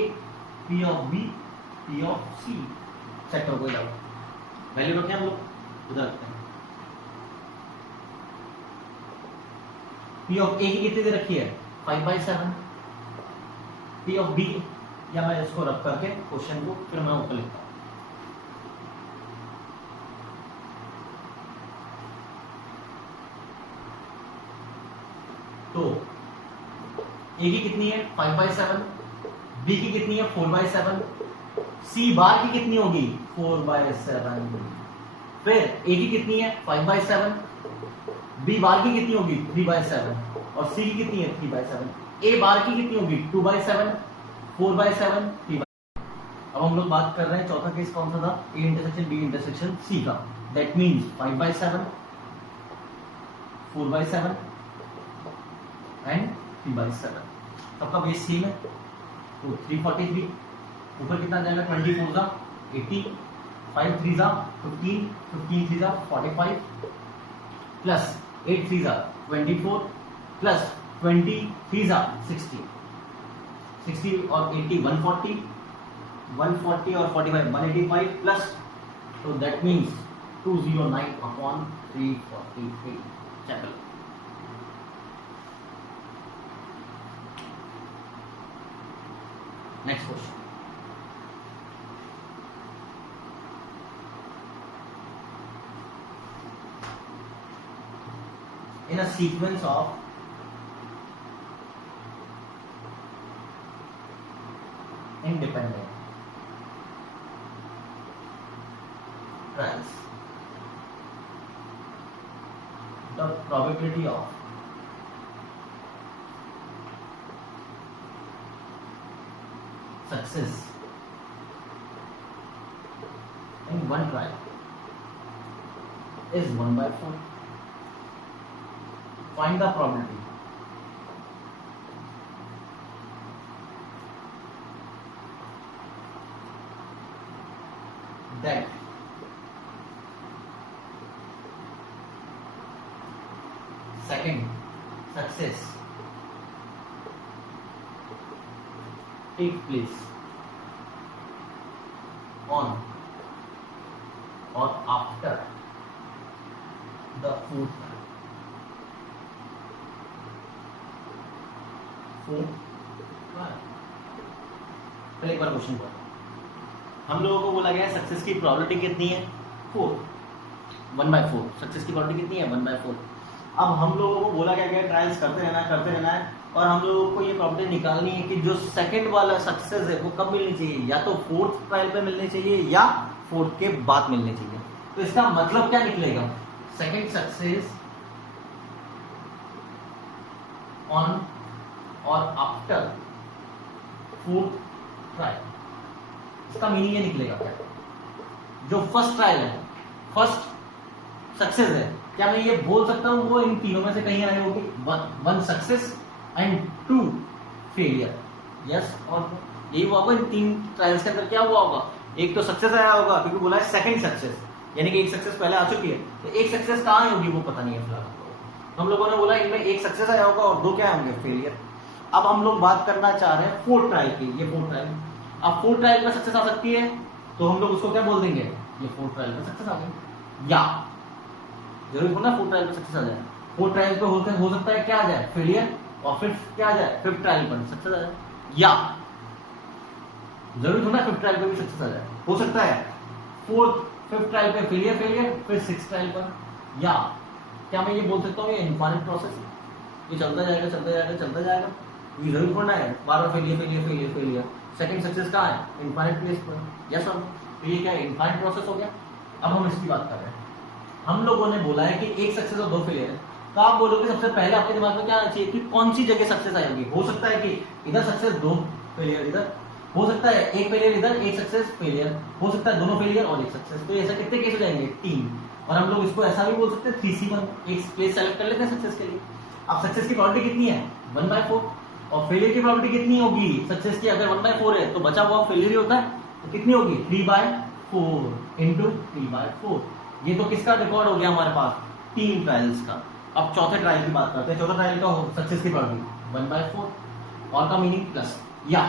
P of B, P of C. Check करो, कोई डाउट? वैल्यू रखें हम लोग, उधर रखते हैं। पी ऑफ ए की कितनी दे रखी है? 5/7। पी ऑफ बी, या मैं इसको रख करके क्वेश्चन को फिर मैं ऊपर लिखता हूं। तो ए की कितनी है? 5/7। बी की कितनी है? 4/7। सी बार की कितनी होगी? 4/7। फिर ए की कितनी है? 5/7। बी बार की कितनी होगी? 3/7। और सी की कितनी है? 3/7। ए बार की कितनी होगी? 2/7, 4/7, 3/7। अब हम लोग बात कर रहे हैं चौथा केस कौन सा था? A intersection B intersection C का। That means 5/7, 4/7 and 3/7। सबका बेस सेम है, तो 343। ऊपर कितना जाएगा? 24 जा 80, 5 3 जा 15, 15 3 जा 45, प्लस 8 3 जा 24, प्लस 20 3 जा 60, 60 और 80 140, 140 और 45 185 प्लस, तो दैट मीन्स 209 अपॉन 343। चलो next question. In a sequence of independent trials, the probability of success in one trial is 1/4. Find the probability that second success take place on or after the fourth trial. पहले एक बार question पढ़ो। हम लोगों को बोला गया है success की प्रोबेबिलिटी कितनी है? 4, 1/4। सक्सेस की प्रोबेबिलिटी कितनी है? 1/4। अब हम लोगों को बोला गया है ट्रायल्स करते रहना है और हम लोगों को ये प्रॉब्लम निकालनी है कि जो सेकंड वाला सक्सेस है वो कब मिलनी चाहिए? या तो फोर्थ ट्रायल पे मिलनी चाहिए या फोर्थ के बाद मिलनी चाहिए। तो इसका मतलब क्या निकलेगा? सेकंड सक्सेस ऑन और आफ्टर फोर्थ ट्रायल। इसका मीनिंग ये निकलेगा क्या? जो फर्स्ट ट्रायल है, फर्स्ट सक्सेस है, क्या मैं ये बोल सकता हूं वो इन तीनों में से कहीं आई होगी? 1 सक्सेस एंड 2 फेलियर। यस और यही हुआ होगा इन 3 ट्रायल्स के अंदर। क्या हुआ होगा? एक तो सक्सेस आया होगा क्योंकि बोला है सेकंड सक्सेस, यानी कि एक सक्सेस पहले आ चुकी है, तो एक सक्सेस कहां होगी वो पता नहीं है फिलहाल। हम लोगों ने बोला इनमें एक सक्सेस आया होगा और 2 क्या होंगे? फेलियर। अब हम लोग बात करना चाह रहे हैं फोर्थ ट्रायल की। ये फोर्थ ट्रायल, अब फोर्थ ट्रायल में सक्सेस आ सकती है तो हम लोग उसको क्या बोल देंगे? ये फोर्थ ट्रायल में सक्सेस आ गई। या जरूरी थोड़ा फोर्थ ट्रायल में सक्सेस आ जाए। फोर्थ ट्रायल पे हो सकता है क्या आ जाए? फेलियर। और फिर क्या आ जाए? फिफ्थ ट्रायल पर सक्सेस आ जाए। या जरूरी थोड़ा फिफ्थ ट्रायल पे भी सक्सेस आ जाए। हो सकता है फिफ्थ ट्रायल पे फेलियर, फिर सिक्स्थ ट्रायल पर। या क्या मैं ये बोल सकता हूँ ये इनफाइनाइट प्रोसेस है, ये चलता जाएगा। ये जरूर होना है बार बार फेलियर। सेकंड सक्सेस कहाँ है? इनफाइनाइट प्लेस पर। यस और तो ये क्या है? इनफाइनाइट प्रोसेस हो गया। अब हम इसकी बात कर रहे हैं। हम लोगों ने बोला है कि एक सक्सेस और 2 फेलियर है, तो आप बोलोगे सबसे पहले आपके दिमाग में क्या आना चाहिए कि कौन सी जगह सक्सेस आएगी? हो सकता है कि इधर सक्सेस 2 फेलियर, इधर हो सकता है 1 फेलियर, इधर 1 सक्सेस फेलियर, हो सकता है 2 फेलियर और 1 सक्सेस। तो ऐसा कितने केस हो जाएंगे? 3। और हम लोग इसको ऐसा भी बोल सकते हैं 3C1, एक प्लेस सेलेक्ट कर लेते हैं सक्सेस के लिए। अब सक्सेस की प्रोबेबिलिटी कितनी है? 1/4। और फेलियर की प्रोबेबिलिटी कितनी होगी सक्सेस की? अगर 1/4 है तो बचा हुआ फेलियर ही होता है, तो कितनी होगी 3/4 इंटू 3/4। ये तो किसका रिकॉर्ड हो गया हमारे पास? 3 ट्रायल्स का। अब चौथे ट्रायल की बात करते हैं। चौथा ट्रायल का सक्सेस की प्रोबेबिलिटी 1/4 और का मीनिंग प्लस, या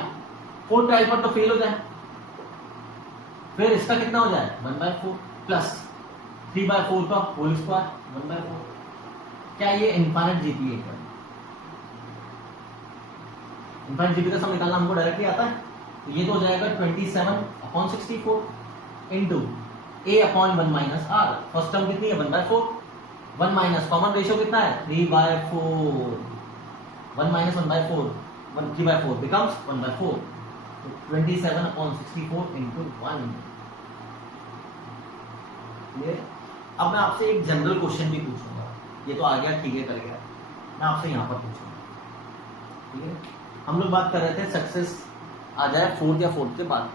4 ट्रायल पर तो फेल हो जाए, फिर इसका कितना हो जाए 1/4 प्लस 3/4 का होल स्क्वायर 1/4। क्या ये इनफाइनाइट जीपी है? इनफाइनाइट जीपी का सम निकालना हमको डायरेक्टली आता है, तो ये तो हो जाएगा 27/64 into a/1 minus r। First term कितनी है 1/4, 1 माइनस कॉमन रेशियो कितना है 3/4, 1 माइनस 1/4 3/4 बिकम्स 1/4, तो 27/64 इंटू 1। अब मैं आपसे एक जनरल क्वेश्चन भी पूछूंगा, ये तो आ गया ठीक है कर गया, मैं आपसे यहाँ पर पूछूंगा, ठीक है? हम लोग बात कर रहे थे सक्सेस आ जाए फोर्थ या फोर्थ के बाद,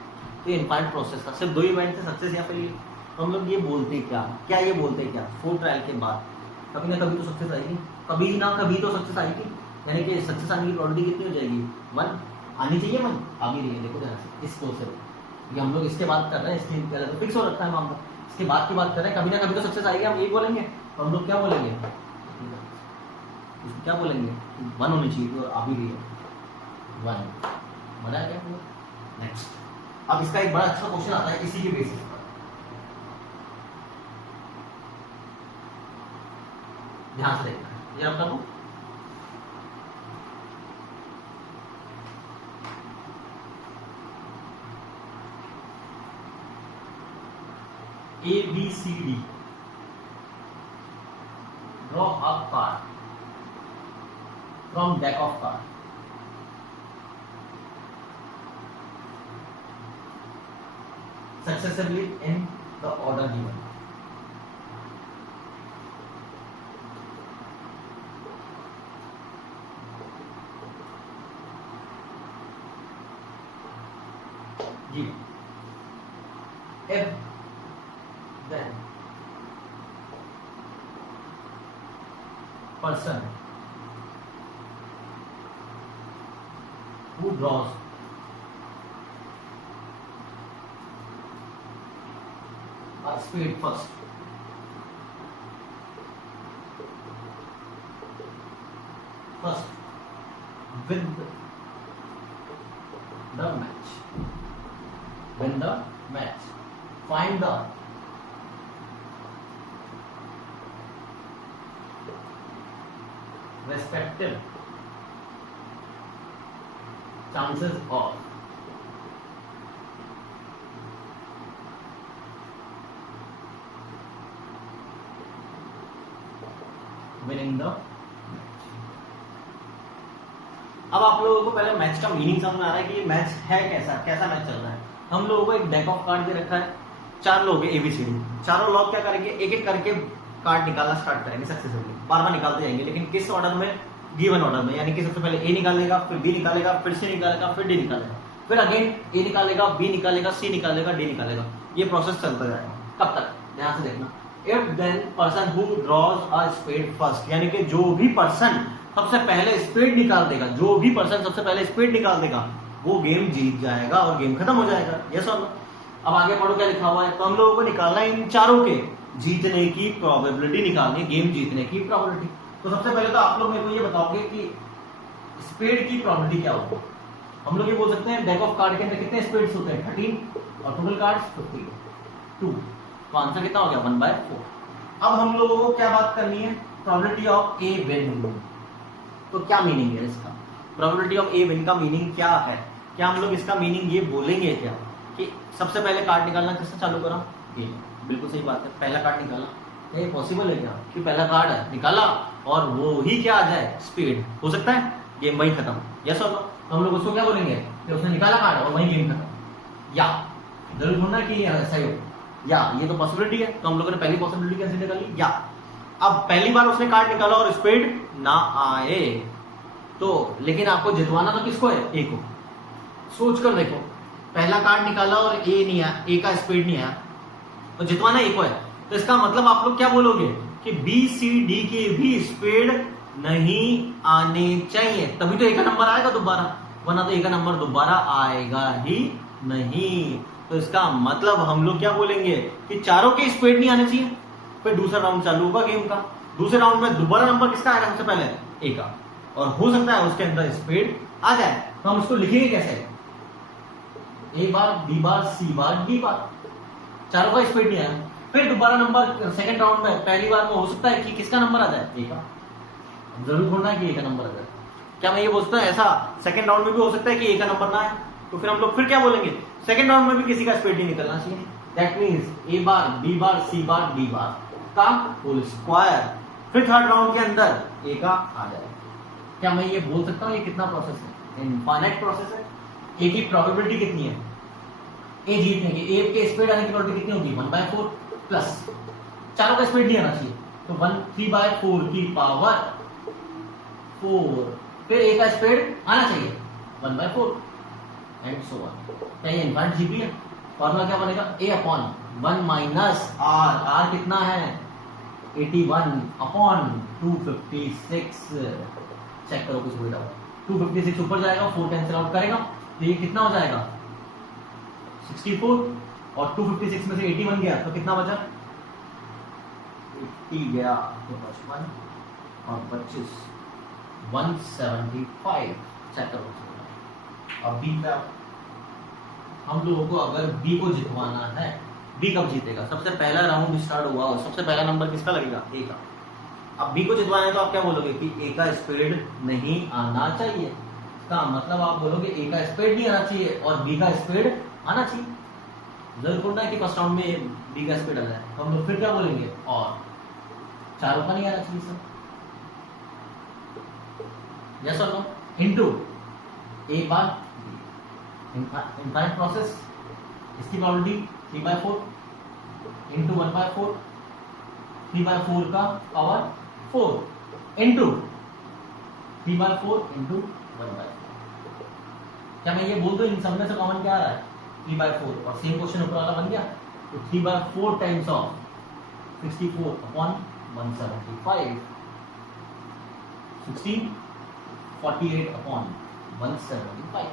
तो इनफाइनाइट प्रोसेस था, सिर्फ 2 इवेंट थे सक्सेस या फेलियर। तो हम लोग ये बोलते क्या ये बोलते क्या 4 ट्रायल के बाद कभी ना कभी तो सक्सेस आएगी, कभी ना कभी तो सक्सेस आएगी, यानी कि सक्सेस आने की प्रोबेबिलिटी कितनी हो जाएगी 1 आनी चाहिए, 1 आ भी रही है। देखो ध्यान से इस कोर्स से ये हम लोग इसके बात कर रहे हैं, इसके पहले तो फिक्स हो रखा है मामला, इसके बाद की बात कर रहे हैं, कभी ना कभी तो सक्सेस आएगी, हम यही बोलेंगे। तो हम लोग क्या बोलेंगे, क्या बोलेंगे 1 होनी चाहिए और आ भी रही है 1। मजा आ गया? नेक्स्ट, अब इसका एक बड़ा अच्छा क्वेश्चन आता है इसी के बेसिस पर, ध्यान से देखना है। ये आपका book ABCD, draw a card from deck of cards. Successively in the order given. G. If then person who draws a spade first with the match, win the match, find the respective chances of winning the match। अब आप लोगों को पहले match का meaning समझ में आ रहा है कि ये मैच है कैसा मैच चल रहा है। हम लोगों को एक डेक ऑफ कार्ड दे रखा है, 4 लोग हैं ABCD, चारों लोग क्या करेंगे एक एक करके कार्ड निकालना स्टार्ट करेंगे सक्सेसफुली, बार-बार निकालते जाएंगे, लेकिन किस ऑर्डर में, गिवन ऑर्डर में, यानी कि सबसे पहले A निकालेगा, फिर B निकालेगा, फिर C निकालेगा, फिर D निकालेगा, फिर अगेन A निकालेगा, B निकालेगा, C निकालेगा, D निकालेगा, ये प्रोसेस चलता जाएगा। कब तक? ध्यान से देखना। If then person who draws a spade first, यानी कि जो भी पर्सन सबसे पहले स्पेड निकाल देगा, जो भी पर्सन सबसे पहले स्पेड निकाल देगा वो गेम जीत जाएगा और गेम खत्म हो जाएगा। यस और नो? अब आगे पढ़ो क्या लिखा हुआ है। तो हम लोगों को निकालना है इन चारों के जीतने की प्रोबेबिलिटी, निकालनी गेम जीतने की प्रोबेबिलिटी। तो सबसे पहले तो आप लोग मेरे को ये बताओगे कि स्पेड की प्रोबेबिलिटी क्या होगी। हम लोग ये बोल सकते हैं डेक ऑफ कार्ड के अंदर कितने स्पेड्स होते हैं 13 और टोटल कार्ड्स 52, तो आंसर कितना हो गया 1/4। अब हम लोगों को क्या बात करनी है, प्रोबेबिलिटी ऑफ ए विन। तो क्या मीनिंग है इसका, प्रोबेबिलिटी ऑफ ए विन का मीनिंग क्या है? क्या हम लोग इसका मीनिंग ये बोलेंगे क्या कि सबसे पहले कार्ड निकालना किससे चालू करा? ए। बिल्कुल सही बात है, पहला कार्ड निकाला। क्या ये पॉसिबल है क्या कि पहला कार्ड है निकाला और वो ही क्या आ जाए स्पीड? हो सकता है, गेम वही खत्म। यस और नो? तो हम लोग उसको क्या बोलेंगे कि उसने निकाला कार्ड और वही गेम खत्म। या जरूर होना कि सही हो, या ये तो पॉसिबिलिटी है, तो हम लोगों ने पहली पॉसिबिलिटी कंसीडर कर ली। या अब पहली बार उसने कार्ड निकाला और स्पीड ना आए, तो लेकिन आपको जितवाना तो किसको है? ए को। सोच कर देखो, पहला कार्ड निकाला और ए नहीं आया, ए का स्पीड नहीं आया, तो जितवाना ए को है। तो इसका मतलब आप लोग क्या बोलोगे कि बी सी डी की भी स्पीड नहीं आने चाहिए, तभी तो ए का नंबर आएगा दोबारा, वरना तो ए का नंबर दोबारा आएगा ही नहीं। तो इसका मतलब हम लोग क्या बोलेंगे कि चारों के स्पीड नहीं आने चाहिए। फिर दूसरा राउंड चालू होगा गेम का, दूसरे राउंड में दोबारा नंबर किसका आएगा सबसे पहले, ए का, और हो सकता है उसके अंदर स्पीड आ जाए। तो हम इसको लिखेंगे कैसे, ए bar B bar C bar D बार, चारों का स्पीड नहीं आया। फिर दोबारा नंबर सेकंड राउंड में पहली बार में हो सकता है कि किसका नंबर आ जाए, ए का, जरूर थोड़ा कि ए का नंबर आ जाए। क्या मैं ये बोल सकता हूं ऐसा सेकंड राउंड में भी हो सकता है कि ए का नंबर ना आए, तो फिर हम लोग फिर क्या बोलेंगे, सेकंड राउंड में भी किसी का स्पीड नहीं निकलना चाहिए। That means A bar B bar C bar D bar का होल स्क्वायर, फिर थर्ड राउंड के अंदर ए का आ जाए। क्या मैं ये बोल सकता हूँ ये कितना प्रोसेस है, इनफाइनाइट प्रोसेस है। ए की प्रोबेबिलिटी कितनी है, ए जीतने की, ए के स्पीड आने की प्रोबेबिलिटी कितनी होगी 1/4 प्लस चारों का स्पीड नहीं आना चाहिए, तो 3/4 की पावर 4, फिर ए का स्पीड आना चाहिए 1/4 एंड सो ऑन। क्या ये इनफाइनाइट जीपी है? फॉर्मूला क्या बनेगा, a upon 1 minus r, r कितना है 81 अपॉन 256, चेक करो कुछ हुआ, 256 ऊपर जाएगा, 4 कैंसिल आउट करेगा, तो ये कितना हो जाएगा 64, और 256 में से 81 गया तो कितना बचा, 80 गया तो 55 और 25 175। चेक करो अब बी का, हम लोगों को अगर बी को जितवाना है, बी कब जीतेगा, सबसे पहला राउंड स्टार्ट हुआ और सबसे पहला नंबर किसका लगेगा, ए का। अब बी को जितवाना है तो आप क्या बोलोगे कि ए का स्पीड नहीं आना चाहिए, इसका मतलब आप बोलोगे ए का स्पीड नहीं आना चाहिए और बी का स्पीड आना चाहिए। जरूर बोलना है कि फर्स्ट राउंड में बी का स्पीड आ जाए, तो हम लोग फिर क्या बोलेंगे, और चारों का नहीं आना चाहिए सर, यस और नो, इनटू ए बार इनफाइनाइट प्रोसेस, इसकी प्रोबेबिलिटी 3/4 इंटू 1/4, 3/4 का पावर 4 इंटू 3/4 इंटू 1/4। क्या मैं ये बोल दूं इन सब में से कॉमन क्या आ रहा है 3/4, और सेम क्वेश्चन ऊपर वाला बन गया, तो 3/4 टाइम्स ऑफ 64 अपॉन 175, 1648 अपॉन 175।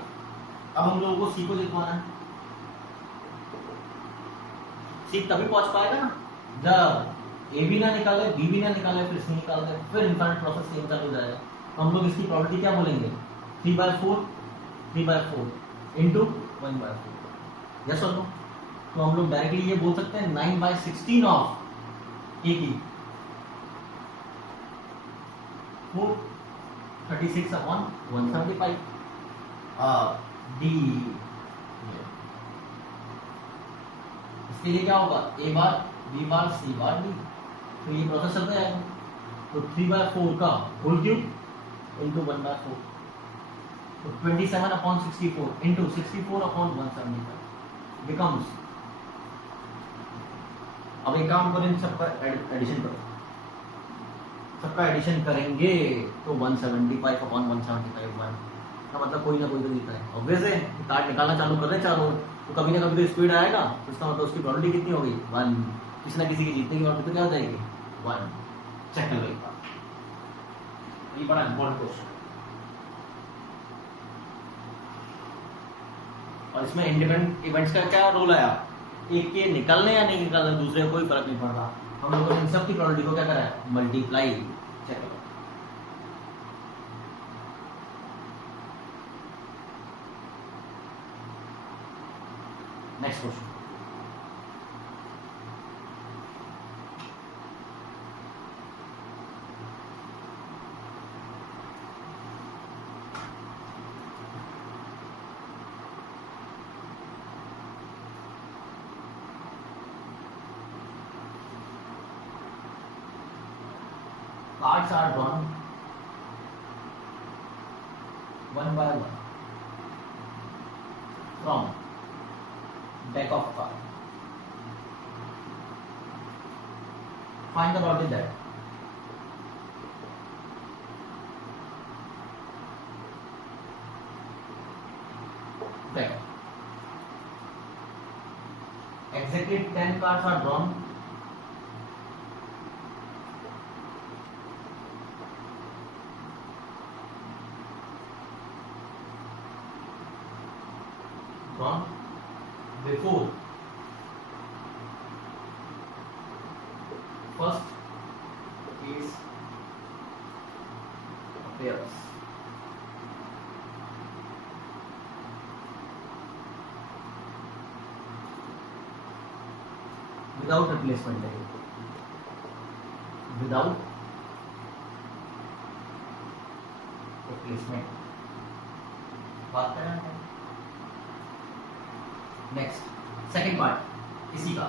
अब हम लोगों को सी को जितवाना है, सी तभी पहुंच पाएगा ना जब ए भी ना निकाले, बी भी ना निकाले, फिर सी निकाल दे, फिर इनफाइनाइट प्रोसेस सेम चालू हो जाएगा। तो हम लोग इसकी प्रोबेबिलिटी क्या बोलेंगे 3/4 इंटू 1/4, यस और नो। तो हम लोग डायरेक्टली ये बोल सकते हैं 9/16 ऑफ ए की 436 अपॉन 175 डी। इसके लिए क्या होगा, ए bar B bar C bar D, तो ये प्रोसेस चलता जाएगा। तो 3/4 का होल क्यूब इंटू 1/4, तो 27 अपॉन 64 इंटू 64 अपॉन 175 बिकम्स, अब एक काम करें, सबका एडिशन करो, सबका एडिशन करेंगे तो 175 अपॉन 175 1, का मतलब कोई ना कोई तो जीता है। ऑब्वियस है, कार्ड निकालना चालू कर रहे चारों, तो कभी ना कभी तो स्पीड आएगा, तो इसका मतलब उसकी प्रोबेबिलिटी कितनी होगी 1, किसी ना किसी की जीतने की प्रोबेबिलिटी क्या हो जाएगी 1। चेक कर लो एक बार, ये बड़ा इंपॉर्टेंट क्वेश्चन, और इसमें इंडिपेंडेंट इवेंट्स का क्या रोल आया, एक के निकलने या नहीं निकलने, दूसरे को कोई फर्क नहीं पड़ रहा, हम लोगों ने इन सब की प्रोबेबिलिटी को क्या करा है मल्टीप्लाई। चेक करो next question, cards are drawn one by one from deck of card. Find the dot in that. Deck. Exactly 10 cards are drawn. drawn before first ace appears. Without replacement है, without replacement बात कर रहे हैं। Next second part इसी का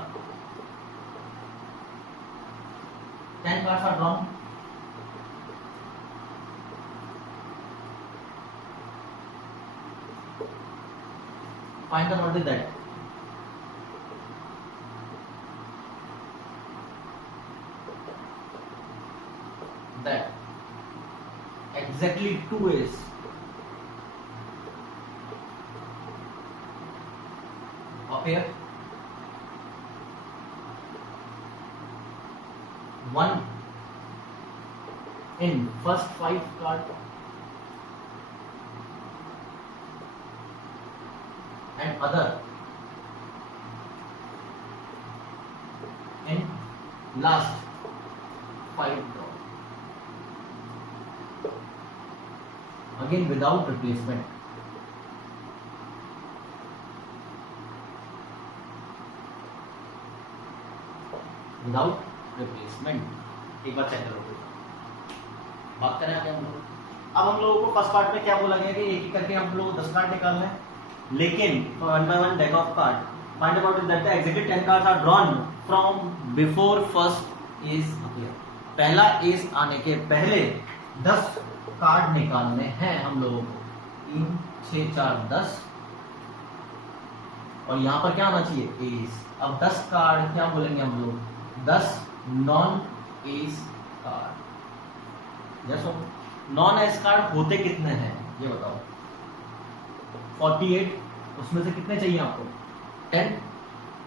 10 cards are drawn. Find the what is that? That exactly 2 is appear. 1 in first 5 card and other in last 5 draw. Again without replacement. Without replacement. एक बार check करो, बात करें आगे हम लोग। अब हम लोगों को फर्स्ट पार्ट में क्या बोला गया कि एक एक करके हम लोग 10 कार्ड निकालना है, लेकिन one by one deck of card find out that the exactly 10 cards are drawn from before first ace appear. पहला एस आने के पहले 10 कार्ड निकालने हैं हम लोगों को। 3 6 4 10 और यहाँ पर क्या आना चाहिए एस। अब 10 कार्ड क्या बोलेंगे हम लोग, 10 नॉन एस कार्ड। जैसे नॉन एस कार्ड होते कितने हैं ये बताओ। 48, उसमें से कितने चाहिए आपको 10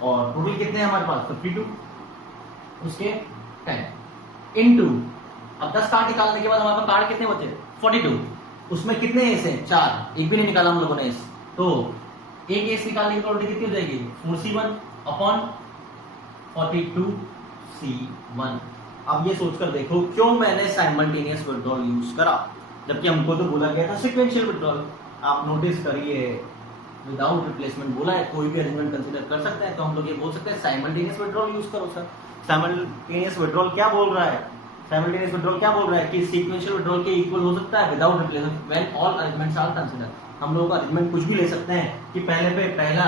और टोटल कितने हैं हमारे पास 52, उसके 10 इनटू। अब 10 कार्ड निकालने के बाद हमारे पास कार्ड कितने बचे 42, उसमें कितने एस हैं 4, एक भी नहीं निकाला हम लोगों ने एस, तो एक एस निकालने की टोटल कितनी हो जाएगी 4C1 अपॉन 42C1। अब ये सोचकर देखो क्यों मैंने साइमल्टेनियस विड्रॉल यूज करा, जबकि हमको तो बोला गया था सीक्वेंशियल विड्रॉल। आप नोटिस करिए विदाउट रिप्लेसमेंट बोला है, कोई भी अरेंजमेंट कंसीडर कर सकते हैं, तो हम लोग ये बोल सकते हैं साइमल्टेनियस विड्रॉल यूज करो सर। साइमल्टेनियस विड्रॉल क्या बोल रहा है, साइमल्टेनियस विड्रॉल क्या बोल रहा है कि सीक्वेंशियल विड्रॉल के इक्वल हो सकता है without replacement when all arrangements are consider. हम लोगों का अरेंजमेंट कुछ भी ले सकते हैं कि पहले पे पहला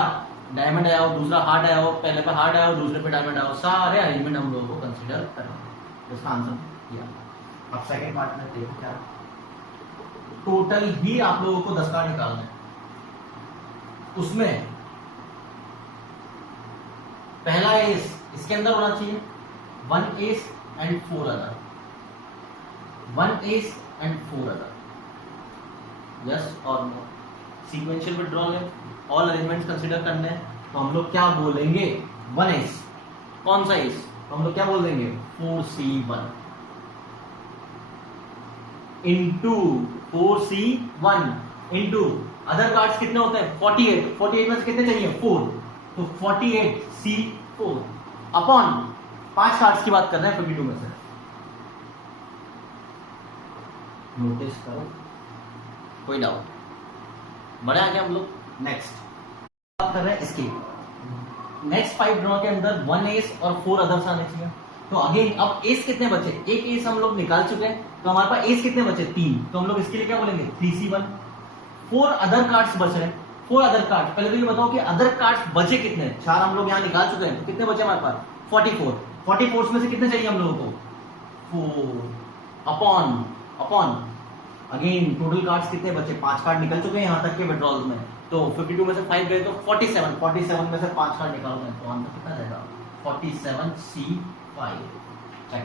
डायमंड आया हो, दूसरा हार्ड आया हो, पहले पे हार्ड आया हो, दूसरे पे डायमंड आया हो, सारे अरेंजमेंट हम लोगों को कंसीडर करना है। इसका आंसर किया। अब सेकंड पार्ट में देखो क्या, टोटल ही आप लोगों को 10 कार्ड निकालना है, उसमें पहला एस इसके अंदर होना चाहिए 1 S and 4 other, 1 S and 4 other, yes और नो। सीक्वेंशियल विड्रॉल है, ऑल अरेंजमेंट्स कंसीडर करने हैं, तो हम लोग क्या बोलेंगे 1 एस, कौन सा एस, तो हम लोग क्या बोल देंगे 4C1 into 4C1 into other cards कितने होते हैं 48, 48 में से कितने चाहिए 4, तो 48C4 अपॉन 5 कार्ड्स की बात कर रहे हैं 52 में से। नोटिस करो, कोई डाउट बड़े आगे हम लोग नेक्स्ट बात कर रहे हैं इसकी। नेक्स्ट 5 ड्रॉ के अंदर 1 एस और 4 अदर्स आने चाहिए, तो अगेन अब एस कितने बचे, एक एस हम लोग निकाल चुके हैं, तो हमारे पास एस कितने बचे 3, तो हम लोग इसके लिए क्या बोलेंगे 3C1। 4 अदर कार्ड्स बच रहे हैं, 4 अदर कार्ड, पहले तो ये बताओ कि अदर कार्ड्स बचे कितने, 4 हम लोग यहाँ निकाल चुके हैं, तो कितने बचे हमारे पास 44, 44 में से कितने चाहिए हम लोगों को 4 upon upon again total cards कितने बचे, 5 कार्ड निकल चुके हैं यहाँ तक के विड्रॉल्स में, तो 52 में से 5 गए तो 47, 47 में से 5 कार्ड निकालते हैं, तो आंसर कितना जाएगा 47C5। चेक